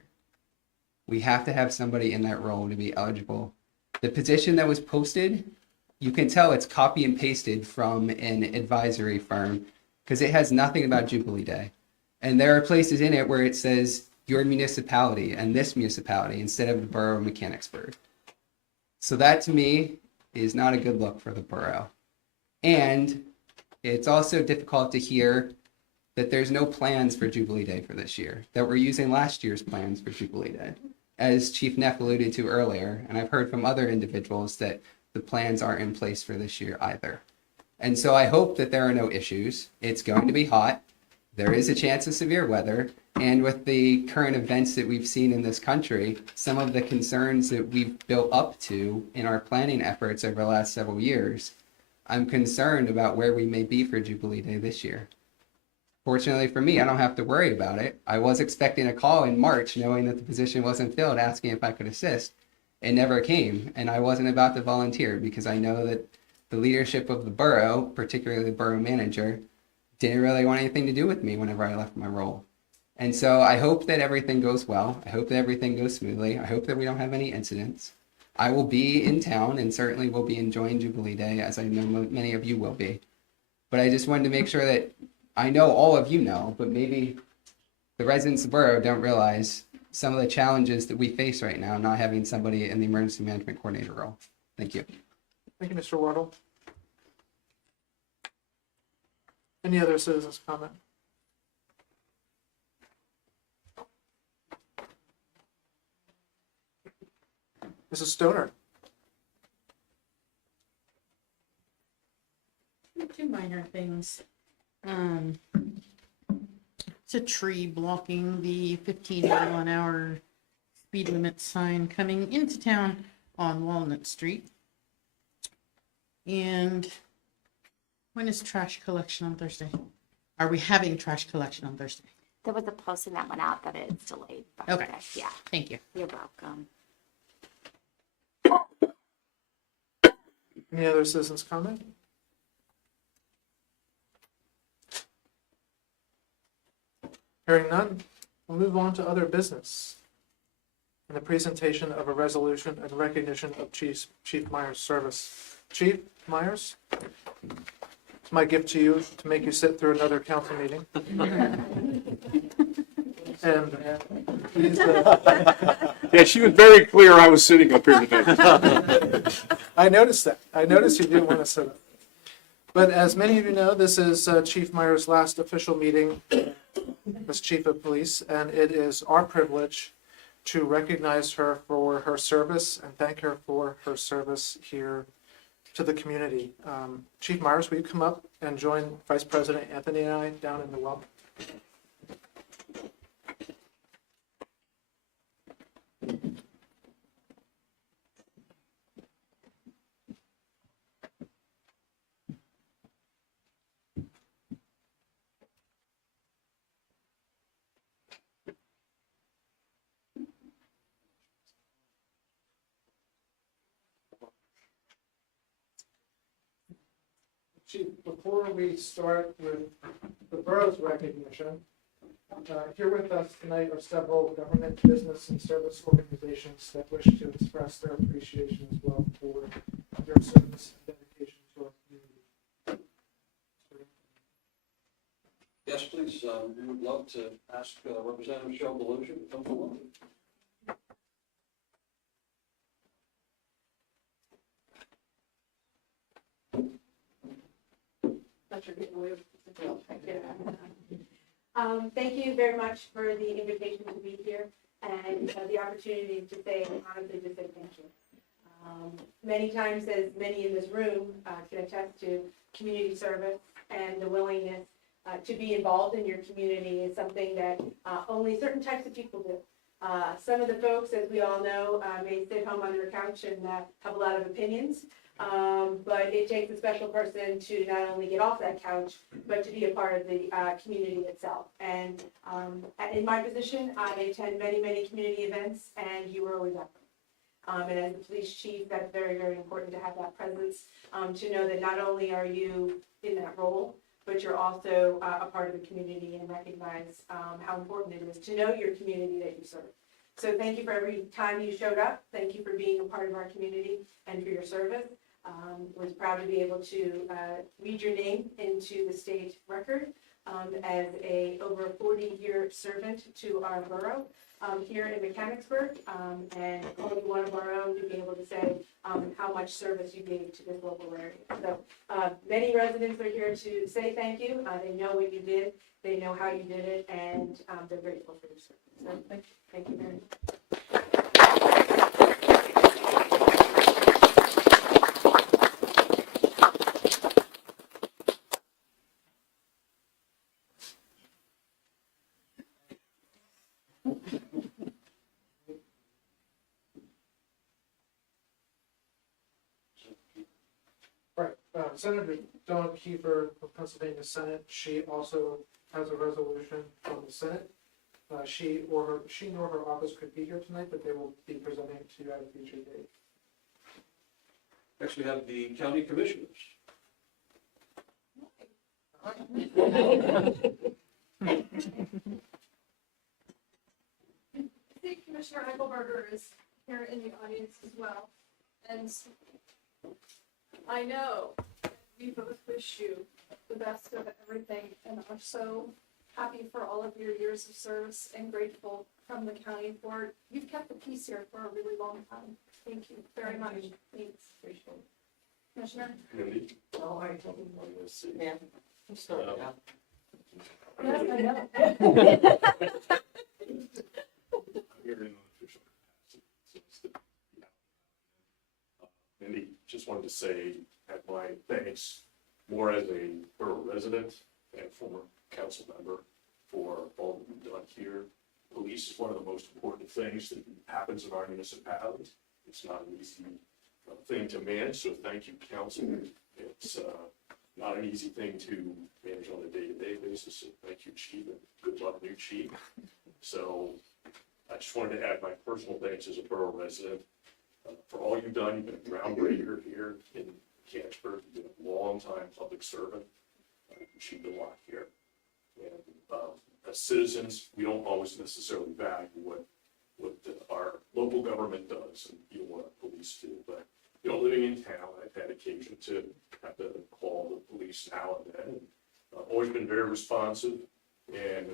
We have to have somebody in that role to be eligible. The position that was posted, you can tell it's copy and pasted from an advisory firm because it has nothing about Jubilee Day. And there are places in it where it says your municipality and this municipality instead of the borough of Mechanicsburg. So that to me is not a good look for the borough. And it's also difficult to hear that there's no plans for Jubilee Day for this year, that we're using last year's plans for Jubilee Day. As Chief Neff alluded to earlier, and I've heard from other individuals that the plans aren't in place for this year either. And so I hope that there are no issues. It's going to be hot. There is a chance of severe weather. And with the current events that we've seen in this country, some of the concerns that we've built up to in our planning efforts over the last several years, I'm concerned about where we may be for Jubilee Day this year. Fortunately for me, I don't have to worry about it. I was expecting a call in March knowing that the position wasn't filled, asking if I could assist. It never came, and I wasn't about to volunteer because I know that the leadership of the borough, particularly the borough manager, didn't really want anything to do with me whenever I left my role. And so I hope that everything goes well. I hope that everything goes smoothly. I hope that we don't have any incidents. I will be in town and certainly will be enjoying Jubilee Day, as I know many of you will be. But I just wanted to make sure that I know all of you know, but maybe the residents of the borough don't realize some of the challenges that we face right now, not having somebody in the emergency management coordinator role. Thank you. Thank you, Mr. Wardle. Any other citizens' comment? Mrs. Stoner? Two minor things. It's a tree blocking the 15 mile an hour speed limit sign coming into town on Walnut Street. And when is trash collection on Thursday? Are we having trash collection on Thursday? There was a posting that went out that it's delayed. But Okay. Yeah. Thank you. You're welcome. Any other citizens comment? Hearing none, we'll move on to other business. And the presentation of a resolution in recognition of Chief Myers' service. Chief Myers, it's my gift to you to make you sit through another council meeting. And please, Yeah, she was very clear I was sitting up here today. I noticed that. I noticed you didn't want to sit up. But as many of you know, this is Chief Myers' last official meeting as Chief of Police, and it is our privilege to recognize her for her service and thank her for her service here to the community. Chief Myers, will you come up and join Vice President Anthony and I down in the well? Chief, before we start with the borough's recognition, here with us tonight are several government, business, and service organizations that wish to express their appreciation as well for your service and dedication to our community. Yes, please, we would love to ask Representative Cheryl Delusion to come forward. Thank you very much for the invitation to be here and the opportunity to say, honestly, just say thank you. Many times, as many in this room can attest to, community service and the willingness to be involved in your community is something that only certain types of people do. Some of the folks, as we all know, may sit home on their couch and have a lot of opinions. But it takes a special person to not only get off that couch, but to be a part of the community itself. And in my position, I attend many, many community events, and you are always welcome. And as the police chief, that's very, very important to have that presence, to know that not only are you in that role, but you're also a part of the community and recognize how important it is to know your community that you serve. So thank you for every time you showed up. Thank you for being a part of our community and for your service. Was proud to be able to read your name into the state record as over a 40-year servant to our borough here in Mechanicsburg, and called you one of our own to be able to say how much service you gave to this local area. So many residents are here to say thank you. They know what you did, they know how you did it, and they're grateful for your service. So thank you very much. Right, Senator Dawn Kiefer from Pennsylvania Senate, she also has a resolution from the Senate. She nor her office could be here tonight, but they will be presenting to you at a future date. Next, we have the county commissioners. City Commissioner Eichelberger is here in the audience as well. And I know we both wish you the best of everything and are so happy for all of your years of service and grateful from the county for, you've kept the peace here for a really long time. Thank you very much. Thanks. Commissioner? Oh, I told him what you see. Yeah. I'm sorry. Yes, I know. And he just wanted to say, at my thanks, more as a resident and former council member for all that you've done here. Police is one of the most important things that happens in our municipality. It's not an easy thing to manage, so thank you, council. It's not an easy thing to manage on a day-to-day basis, so thank you, chief, and good luck, new chief. So I just wanted to add my personal thanks as a borough resident for all you've done. You've been a groundbreaker here in Mechanicsburg. You've been a long-time public servant. You've achieved a lot here. And as citizens, we don't always necessarily value what our local government does and what our police do. But living in town, I've had occasion to have to call the police now and then. I've always been very responsive and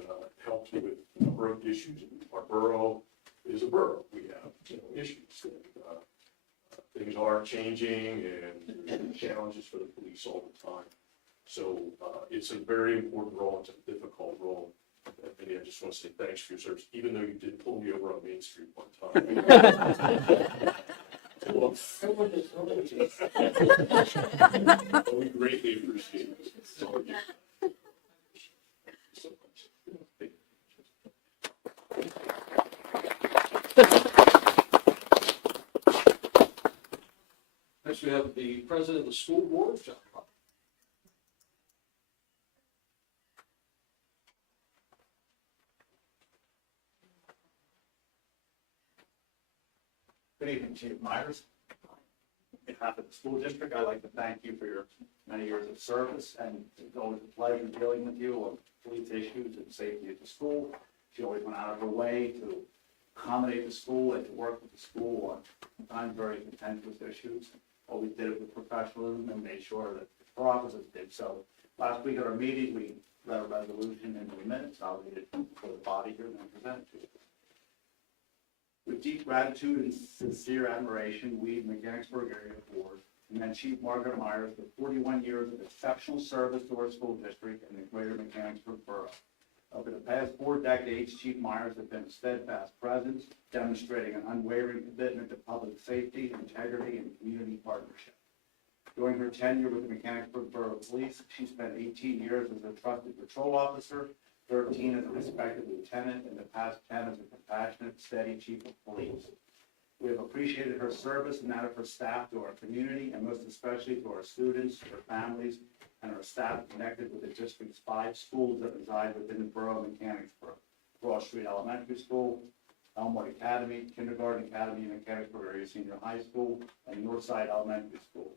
helped with a number of issues. Our borough is a borough. We have issues. And, things are changing and there's challenges for the police all the time. So it's a very important role. It's a difficult role. And I just want to say thanks for your service, even though you did pull me over on Main Street one time. We greatly appreciate it. Next, we have the president of the school board, John. Good evening, Chief Myers. On behalf of the school district, I'd like to thank you for your many years of service, and it's always a pleasure dealing with you on police issues and safety at the school. She always went out of her way to accommodate the school and to work with the school on times very contentious issues. Always did it with professionalism and made sure that her officers did so. Last week at our meeting, we read a resolution into the minutes. I'll read it for the body here and then present it to you. With deep gratitude and sincere admiration, we, the Mechanicsburg Area Board, commend Chief Margaret Myers for 41 years of exceptional service to our school district and the greater Mechanicsburg Borough. Over the past 4 decades, Chief Myers has been a steadfast presence, demonstrating an unwavering commitment to public safety, integrity, and community partnership. During her tenure with the Mechanicsburg Borough Police, she spent 18 years as a trusted patrol officer, 13 as a respected lieutenant, and the past 10 as a compassionate, steady chief of police. We have appreciated her service and that of her staff to our community, and most especially to our students, their families, and our staff connected with the district's 5 schools that reside within the borough of Mechanicsburg: Broad Street Elementary School, Elmwood Academy, Kindergarten Academy, Mechanicsburg Area Senior High School, and Northside Elementary School.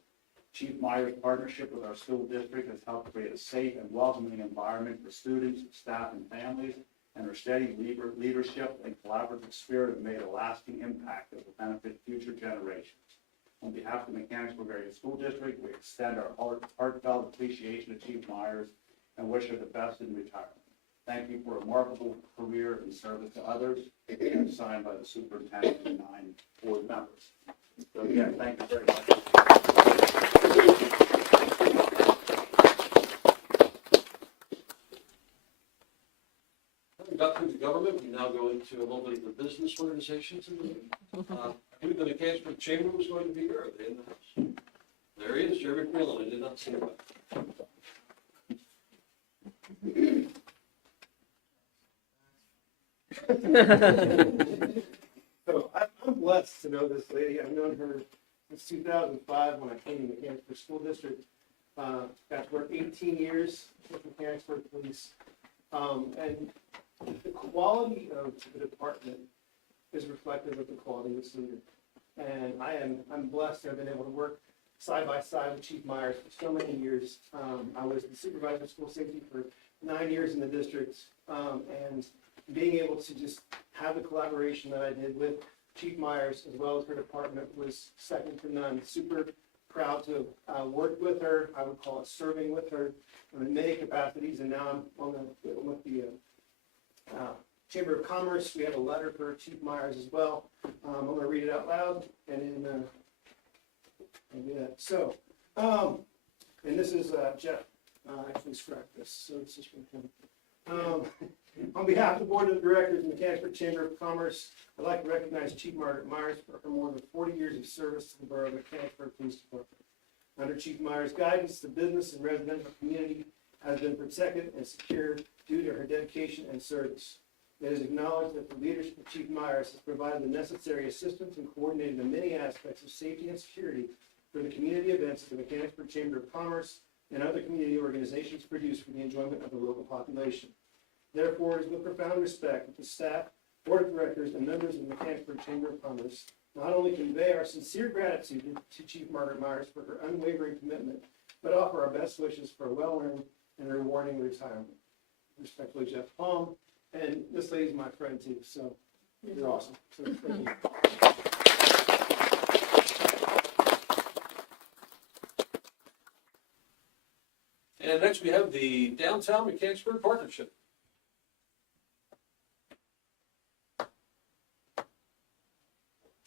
Chief Myers' partnership with our school district has helped create a safe and welcoming environment for students, staff, and families, and her steady leadership and collaborative spirit have made a lasting impact that will benefit future generations. On behalf of the Mechanicsburg Area School District, we extend our heartfelt appreciation to Chief Myers and wish her the best in retirement. Thank you for a remarkable career and service to others, and signed by the superintendent and 9 board members. So again, thank you very much. Got through the government, we now go into a little bit of the business organizations. I believe the Mechanicsburg Chamber was going to be here. Are they in the house? There he is, Jeremy McMillan. I did not see him. So I'm blessed to know this lady. I've known her since 2005 when I came to Mechanicsburg School District. Got to work 18 years with Mechanicsburg Police. And the quality of the department is reflective of the quality of its leader. And I'm blessed to have been able to work side by side with Chief Myers for so many years. I was the supervisor of school safety for 9 years in the district. And being able to just have the collaboration that I did with Chief Myers as well as her department was second to none. Super proud to have worked with her. I would call it serving with her in many capacities. And now I'm with the Chamber of Commerce. We have a letter for Chief Myers as well. I'm going to read it out loud and then I'll do that. So, and this is Jeff. Actually scrapped this, so this is from him. On behalf of the Board of Directors of the Mechanicsburg Chamber of Commerce, I'd like to recognize Chief Margaret Myers for her more than 40 years of service to the Borough of Mechanicsburg Police Department. Under Chief Myers' guidance, the business and residential community has been protected and secured due to her dedication and service. It is acknowledged that the leadership of Chief Myers has provided the necessary assistance and coordinated the many aspects of safety and security for the community events that the Mechanicsburg Chamber of Commerce and other community organizations produce for the enjoyment of the local population. Therefore, it is with profound respect that the staff, board of directors, and members of the Mechanicsburg Chamber of Commerce not only convey our sincere gratitude to Chief Margaret Myers for her unwavering commitment, but offer our best wishes for a well-earned and rewarding retirement. Respectfully, Jeff Palm, and this lady's my friend too, so you're awesome. So thank you. And next we have the Downtown Mechanicsburg Partnership.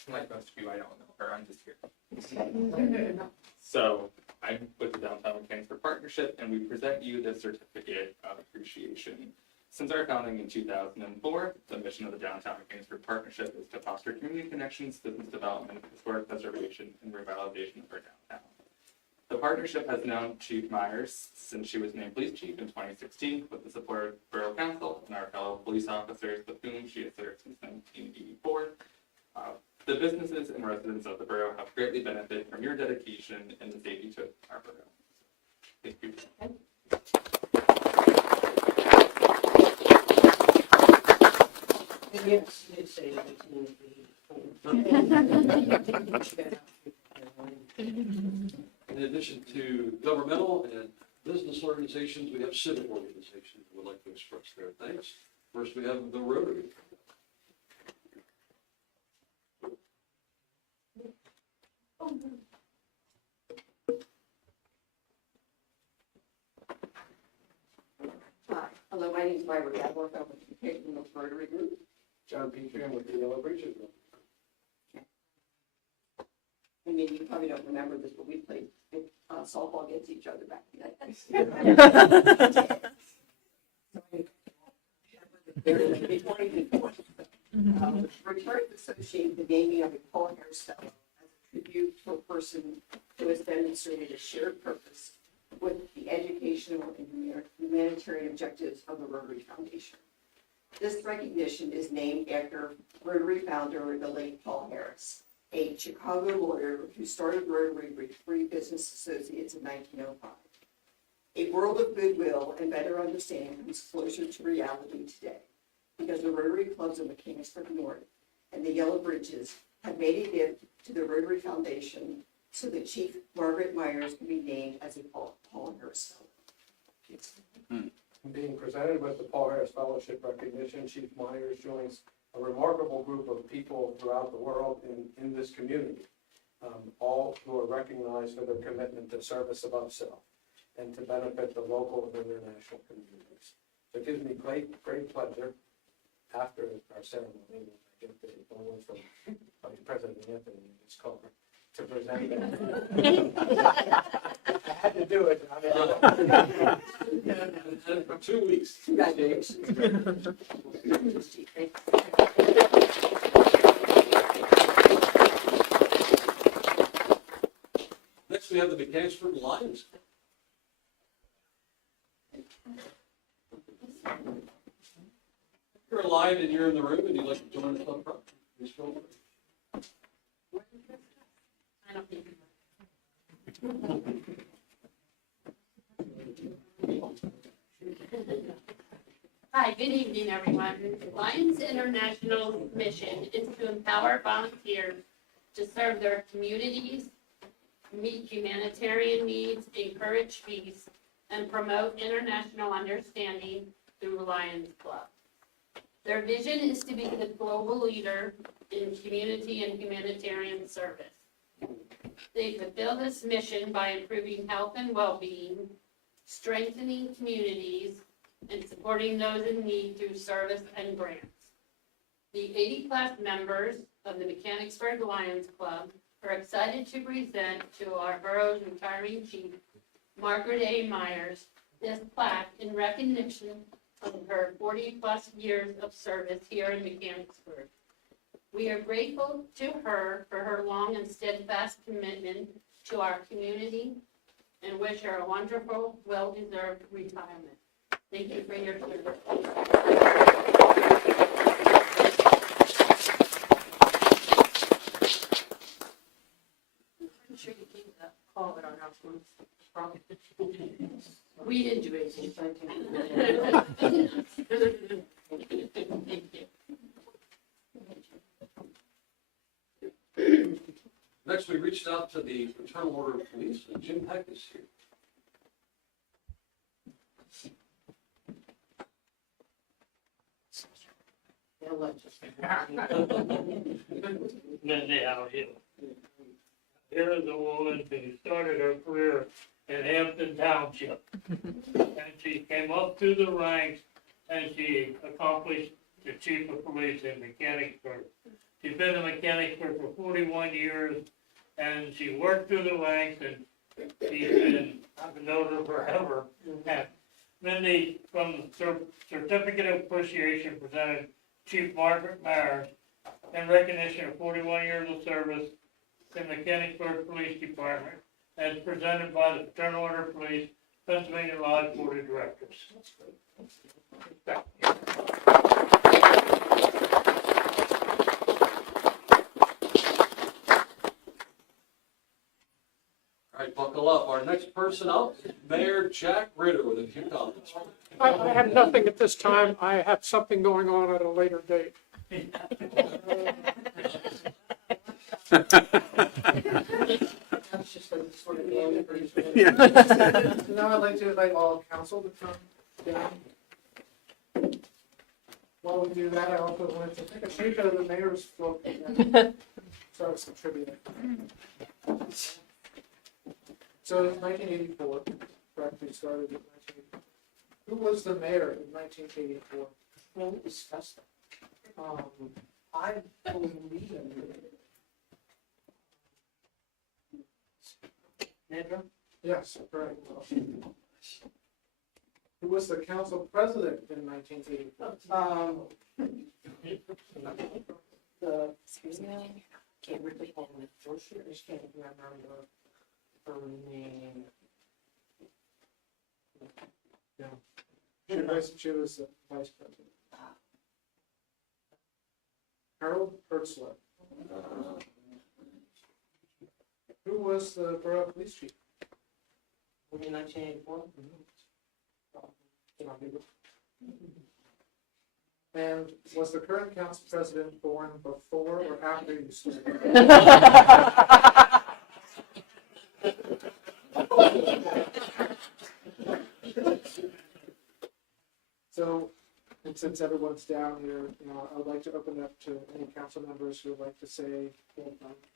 Like most of you, I don't know her, I'm just here. So, I'm with the Downtown Mechanicsburg Partnership, and we present you the Certificate of Appreciation. Since our founding in 2004, the mission of the Downtown Mechanicsburg Partnership is to foster community connections, business development, historic preservation, and revitalization of our downtown. The partnership has known Chief Myers since she was named police chief in 2016 with the support of Borough Council and our fellow police officers with whom she has served since 1984. The businesses and residents of the borough have greatly benefited from your dedication and the safety to our borough. Thank you. In addition to governmental and business organizations, we have civic organizations who would like to express their thanks. First, we have the Rotary. Hello, my name is Margaret. I work over at the Caitlin Rotary Group. John Petrie with the Yellow Bridges Group. I mean, you probably don't remember this, but we played softball against each other back in the day. Rotary associated the naming of a Paul Harris Fellow as a tribute to a person who has demonstrated a shared purpose with the educational and humanitarian objectives of the Rotary Foundation. This recognition is named after Rotary founder, the late Paul Harris, a Chicago lawyer who started Rotary with 3 business associates in 1905. A world of goodwill and better understanding comes closer to reality today because the Rotary clubs of Mechanicsburg North and the Yellow Bridges have made a gift to the Rotary Foundation so that Chief Margaret Myers can be named as a Paul Harris Fellow. Being presented with the Paul Harris Fellowship recognition, Chief Myers joins a remarkable group of people throughout the world in this community, all who are recognized for their commitment to service above self and to benefit the local and international communities. So it gives me great pleasure after our ceremony, I get the award from Vice President Anthony in his car to present that. I had to do it. For 2 weeks. Congratulations. Next, we have the Mechanicsburg Lions. If you're a Lion and you're in the room and you'd like to join us up front, please feel free. I don't think. Hi, good evening, everyone. Lions International's mission is to empower volunteers to serve their communities, meet humanitarian needs, encourage peace, and promote international understanding through Lions Club. Their vision is to be the global leader in community and humanitarian service. They fulfill this mission by improving health and well-being, strengthening communities, and supporting those in need through service and grants. The 80-plus members of the Mechanicsburg Lions Club are excited to present to our borough's retiring chief, Margaret A. Myers, this plaque in recognition of her 40-plus years of service here in Mechanicsburg. We are grateful to her for her long and steadfast commitment to our community, and wish her a wonderful, well-deserved retirement. Thank you for your service. I'm sure you keep that call at our house once. We didn't do anything, thank you. Next, we reached out to the Fraternal Order of Police, and Jim Peck is here. Mindy out here. Here is a woman who started her career in Hampton Township. And she came up through the ranks and she accomplished the chief of police in Mechanicsburg. She's been in Mechanicsburg for 41 years and she worked through the ranks and I've known her forever. And Mindy, from the Certificate of Appreciation presented Chief Margaret Mayer in recognition of 41 years of service in the Mechanicsburg Police Department, as presented by the Fraternal Order of Police, Pennsylvania Lodge Board of Directors. All right, buckle up. Our next person up is Mayor Jack Ritter with a few comments. I have nothing at this time. I have something going on at a later date. Now I'd like to invite all council to come down. While we do that, I also wanted to take a page out of the mayor's book and start some trivia. So 1984, correctly started in 1984. Who was the mayor in 1984? Well, we discussed that. I believe Andrew? Yes, correct. Who was the council president in 1984? Excuse me. Can't really hold it. I just can't remember her name. No. She was the vice president. Harold Hertzler. Who was the borough police chief? In 1984? And was the current council president born before or after you started? So, and since everyone's down here, I would like to open up to any council members who would like to say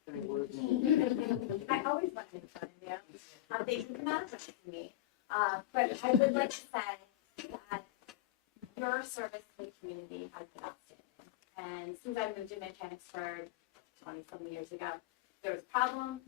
any words. I always want to make fun of you. Thank you for not affecting me. But I would like to say that your service to the community has been outstanding. And since I moved to Mechanicsburg 20-some years ago, there was a problem,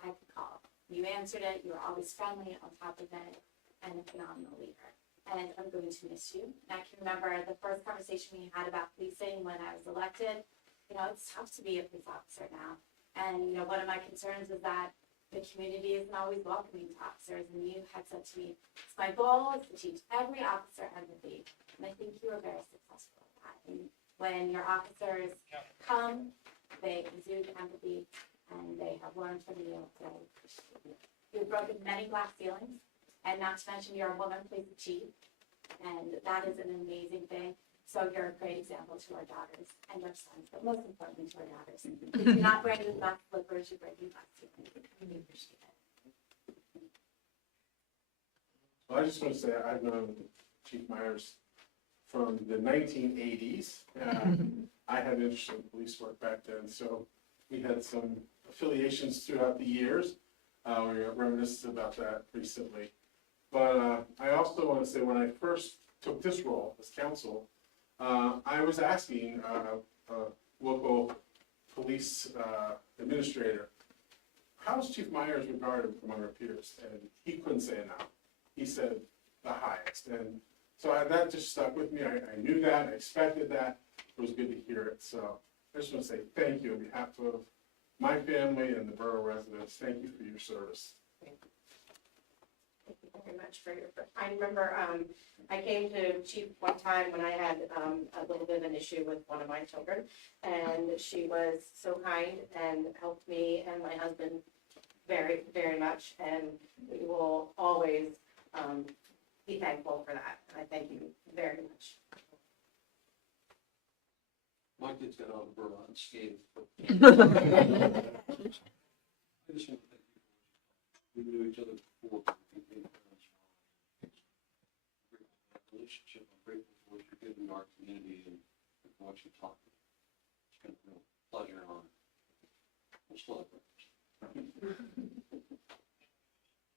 I could call. You answered it, you were always friendly, on top of it, and a phenomenal leader. And I'm going to miss you. And I can remember the first conversation we had about policing when I was elected. It's tough to be a police officer now. And, one of my concerns is that the community isn't always welcoming to officers. And you had said to me, it's my goal is to teach every officer empathy. And I think you are very successful at that. And when your officers come, they exude empathy and they have learned from you. So you've broken many glass ceilings. And not to mention you're a woman, please the chief. And that is an amazing thing. So you're a great example to our daughters and our sons, but most importantly to our daughters. You're not breaking glass slippers, you're breaking glass ceilings. We appreciate it. Well, I just want to say I've known Chief Myers from the 1980s. I had an interest in police work back then, so we had some affiliations throughout the years. We reminisced about that recently. But I also want to say when I first took this role as council, I was asking a local police administrator, how's Chief Myers regarded among our peers? And he couldn't say enough. He said the highest. And so that just stuck with me. I knew that, I expected that. It was good to hear it. So I just want to say thank you on behalf of my family and the borough residents. Thank you for your service. very much for your, I remember, I came to Chief one time when I had, a little bit of an issue with one of my children. And she was so kind and helped me and my husband very, very much. And we will always, be thankful for that. And I thank you very much. My kids got out of the borough unscathed. I just want to thank you. We knew each other before. But we became parents. Great relationship. I'm grateful for what you're giving our community and for what you taught me. It's been a real pleasure and honor. We'll still have breakfast.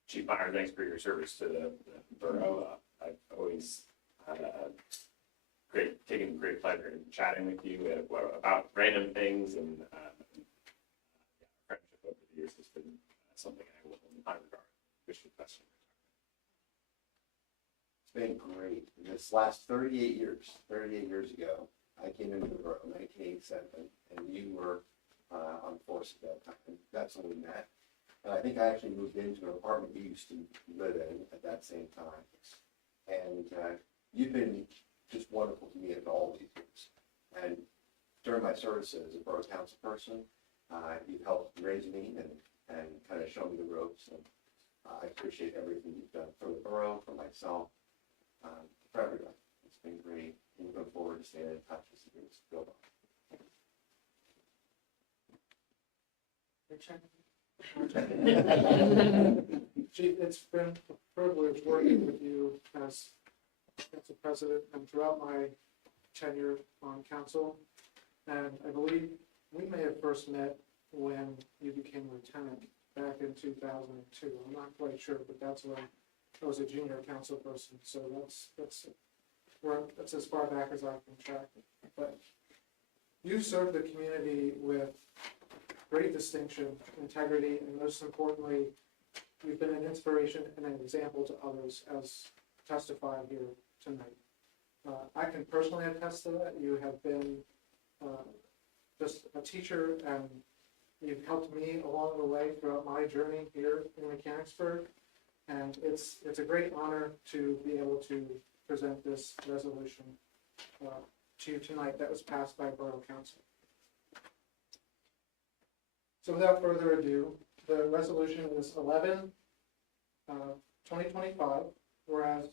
Chief Meyer, thanks for your service to the borough. I've always had a taken great pleasure in chatting with you about random things, and friendship over the years has been something I will hold in high regard. Wish you the best. It's been great. In this last 38 years ago, I came into the borough in 1987, and you were on the force at that time. That's when we met. And I think I actually moved into an apartment you used to live in at that same time. And you've been just wonderful to me in all these years. And during my services as a borough council person, you've helped raise me and kind of show me the ropes. And I appreciate everything you've done for the borough, for myself, for everybody. It's been great. And we look forward to staying in touch as the years go on. Chief, it's been a privilege working with you as council president and throughout my tenure on council. And I believe we may have first met when you became lieutenant back in 2002. I'm not quite sure, but that's when I was a junior council person. So that's as far back as I can track. But you served the community with great distinction, integrity, and most importantly, you've been an inspiration and an example to others as testified here tonight. I can personally attest to that. You have been just a teacher, and you've helped me along the way throughout my journey here in Mechanicsburg. And it's a great honor to be able to present this resolution to you tonight that was passed by Borough Council. So without further ado, the resolution is 11/2025, whereas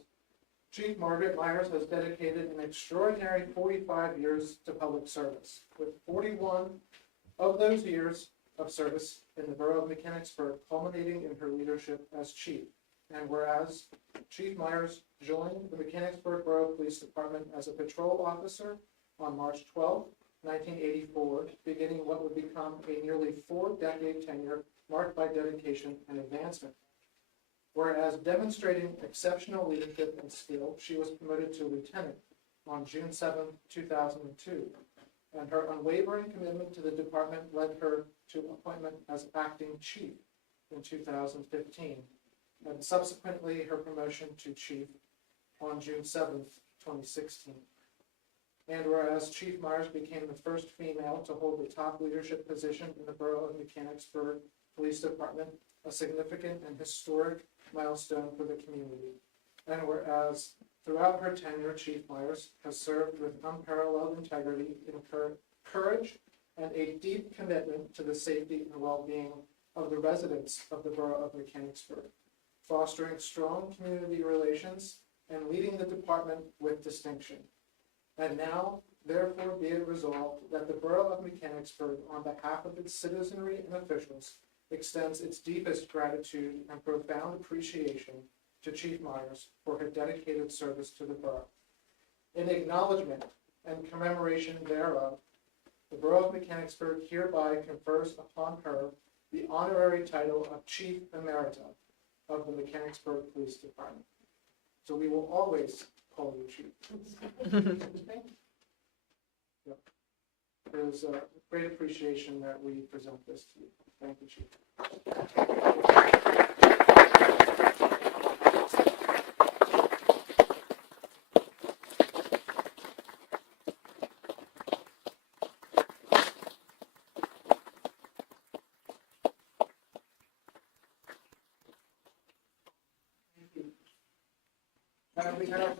Chief Margaret Myers has dedicated an extraordinary 45 years to public service, with 41 of those years of service in the Borough of Mechanicsburg culminating in her leadership as chief. And whereas Chief Myers joined the Mechanicsburg Borough Police Department as a patrol officer on March 12, 1984, beginning what would become a nearly 4-decade tenure marked by dedication and advancement. Whereas demonstrating exceptional leadership and skill, she was promoted to lieutenant on June 7, 2002, and her unwavering commitment to the department led her to appointment as acting chief in 2015, and subsequently her promotion to chief on June 7, 2016. And whereas Chief Myers became the first female to hold the top leadership position in the Borough of Mechanicsburg Police Department, a significant and historic milestone for the community. And whereas throughout her tenure, Chief Myers has served with unparalleled integrity, courage, and a deep commitment to the safety and well-being of the residents of the Borough of Mechanicsburg, fostering strong community relations and leading the department with distinction. And now, therefore, be it resolved that the Borough of Mechanicsburg, on behalf of its citizenry and officials, extends its deepest gratitude and profound appreciation to Chief Myers for her dedicated service to the borough. In acknowledgement and commemoration thereof, the Borough of Mechanicsburg hereby confers upon her the honorary title of Chief Emerita of the Mechanicsburg Police Department. So we will always call you Chief. Yep. There's a great appreciation that we present this to you. Thank you, Chief. we have